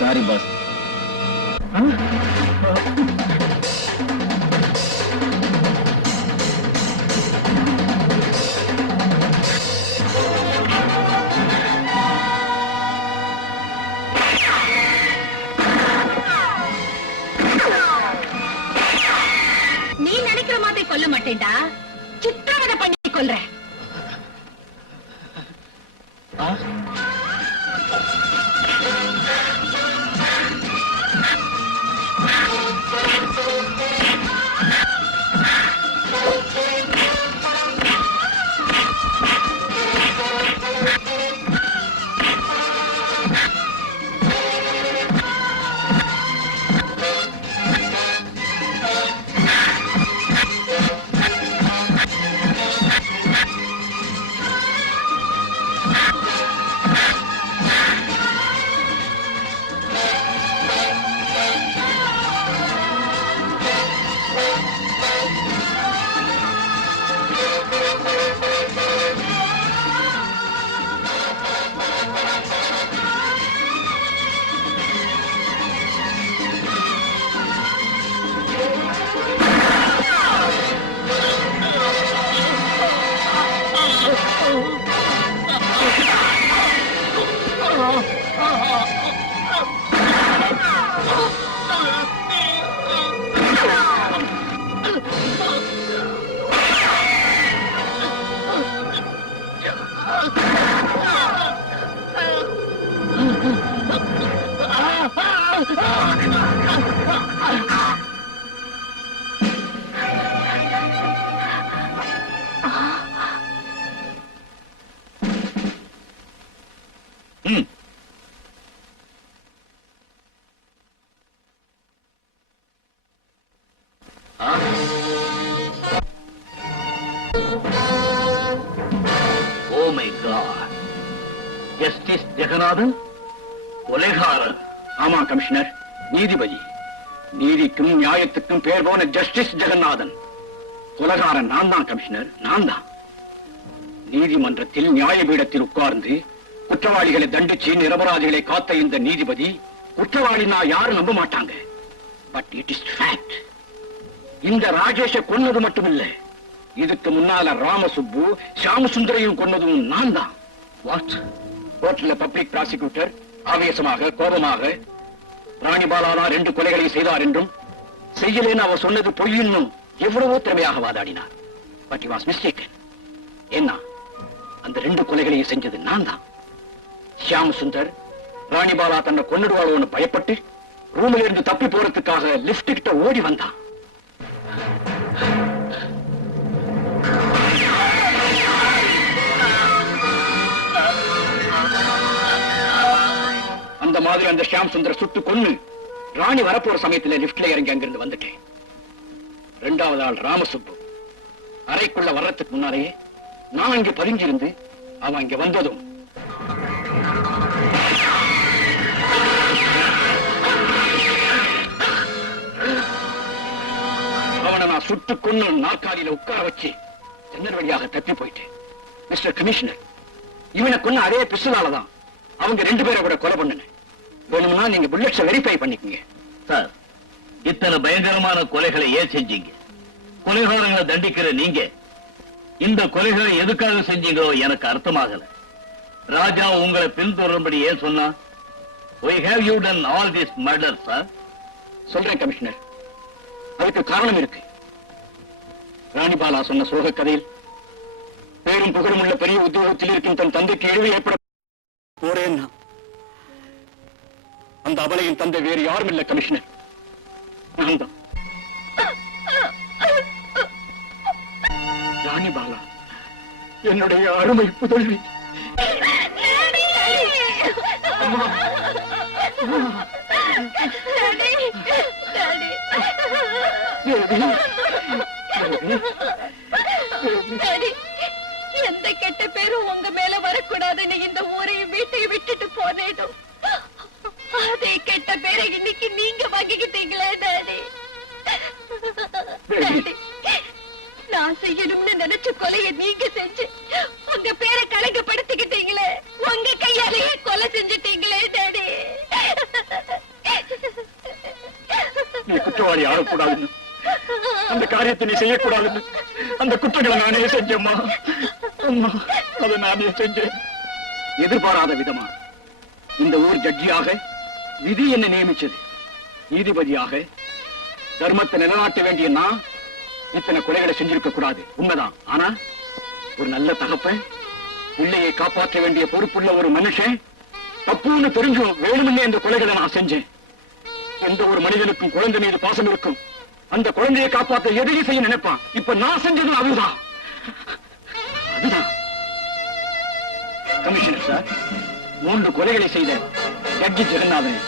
Sorry boss. நீ நினைக்கிற மாதிரி கொல்ல மாட்டேன்டா. சித்திரவதை பண்ணி கொல்றேன். Oh my god, justice Jeganathan கொலைகாரன். ஆமா கமிஷனர், நீதிபதி. நீதிக்கும் நியாயத்துக்கும் பேர் போன ஜஸ்டிஸ் ஜெகநாதன் கொலைகாரன் நான் தான் கமிஷனர், நான் தான். நீதிமன்றத்தில் நியாயபீடத்தில் உட்கார்ந்து குற்றவாளிகளை தண்டிச்சு நிரபராதிகளை காத்த இந்த நீதிபதி குற்றவாளி நான் யாரும் நம்ப மாட்டாங்க. But it is fact. இந்த ராஜேஷ கொன்னது மட்டுமில்ல, இதுக்கு முன்னால ராமசுப்பு சாமசுந்தரையும் கொன்னதும் நான் தான். வாட்? கோர்ட்ல பப்ளிக் ப்ராசிக்யூட்டர் ஆவேசமாக கோபமாக ராணிபாலா 2 கொலைகளை செய்தார் என்றும் செய்யலேன்னு அவர் சொன்னது பொய்யின்னும் எவ்வளவோ திறமையாக வாதாடினார். But he was mistaken. என்ன, அந்த 2 கொலைகளையும் செஞ்சது நான் தான். ஷியாம் சுந்தர் ராணிபாலா தன்னை கொன்னுடுவாளோன்னு பயப்பட்டு ரூமில் இருந்து தப்பி போறதுக்காக லிப்ட் கிட்ட ஓடி வந்தான். அந்த மாதிரி அந்த ஷியாம் சுந்தர் சுட்டு கொன்னு ராணி வரப்போற சமயத்துல லிப்ட்ல இறங்கி அங்கிருந்து வந்துட்டேன். 2வது ஆள் ராமசுப்பு அறைக்குள்ள வர்றதுக்கு முன்னாலேயே நான் இங்க பதுங்கியிருந்து அவன் இங்க வந்ததும் அவனை நான் சுட்டு கொன்னு நாற்காலியில உட்கார வச்சு ஜன்னல் வழியாக தப்பி போயிட்டேன். மிஸ்டர் கமிஷனர், இவனை கொன்ன அதே பிஸ்டலாலதான் அவங்க 2 பேரை கூட கொலை பண்ணன. வேணும்னா நீங்க புல்லட்ஸை வெரிஃபை பண்ணிக்கங்க. சார், இத்தனை பயங்கரமான கொலைகளை ஏன் செஞ்சீங்க? கொலைகாரங்களை தண்டிக்கிற நீங்க இந்த கொலைகளை எதுக்காக செஞ்சீங்களோ எனக்கு அர்த்தமாகல. ராஜா உங்களை பின்தொடரும்படி ஏன் சொன்னா? We have you done all this murder, sir? சொல்றேன் கமிஷனர், அதுக்கு காரணம் இருக்கு. ராணிபாலா சொன்ன சோக கதையில் பேரும் புகழும் உள்ள பெரிய உத்தியோகத்தில் இருக்கும் தன் தந்தைக்கு இழிவு ஏற்பட போறேன்னா அந்த அபலையின் தந்தை வேறு யாரும் இல்ல கமிஷனர், நான் தான். ராணிபாலா என்னுடைய அருமை புதல்வி. எந்த கெட்ட பேரும் உங்க மேல வரக்கூடாதுன்னு இந்த ஊரையும் வீட்டையும் விட்டுட்டு போனேடும். அதே கெட்ட பேரை இன்னைக்கு நீங்க வாங்கிக்கிட்டீங்களே டாடி. நான் செய்யணும்னு நினைச்ச கொலையை நீங்க செஞ்சு உங்க பேரை கலங்கப்படுத்திக்கிட்டீங்களே, உங்க கையாலேயே கொலை செஞ்சுட்டீங்களே டாடி. நீ குற்றவாளி ஆகக்கூடாதுன்னு, அந்த காரியத்தை நீ செய்யக்கூடாதுன்னு அந்த குற்றங்களை நானே செஞ்சேம்மா. அம்மா, அதை நானே செஞ்சேன். எதிர்பாராத விதமா இந்த ஊர் ஜட்ஜியாக விதி என்ன நியமிச்சது. நீதிபதியாக தர்மத்தை நிலைநாட்ட வேண்டிய நான் இத்தனை கொலைகளை செஞ்சிருக்க கூடாது, உண்மைதான். ஆனா ஒரு நல்ல தகப்பன், பிள்ளையை காப்பாற்ற வேண்டிய பொறுப்புள்ள ஒரு மனுஷன் தப்புன்னு தெரிஞ்சும் வேணும்னே இந்த கொலைகளை நான் செஞ்சேன். எந்த ஒரு மனிதனுக்கும் குழந்தை மீது பாசம் இருக்கும். அந்த குழந்தையை காப்பாற்ற எதையும் செய்ய நினைப்பான். இப்ப நான் செஞ்சதும் அதுதான். கமிஷனர் சார், 3 கொலைகளை செய்த ஜட்ஜி ஜெகநாதனை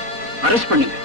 அரெஸ்ட் பண்ணுங்க.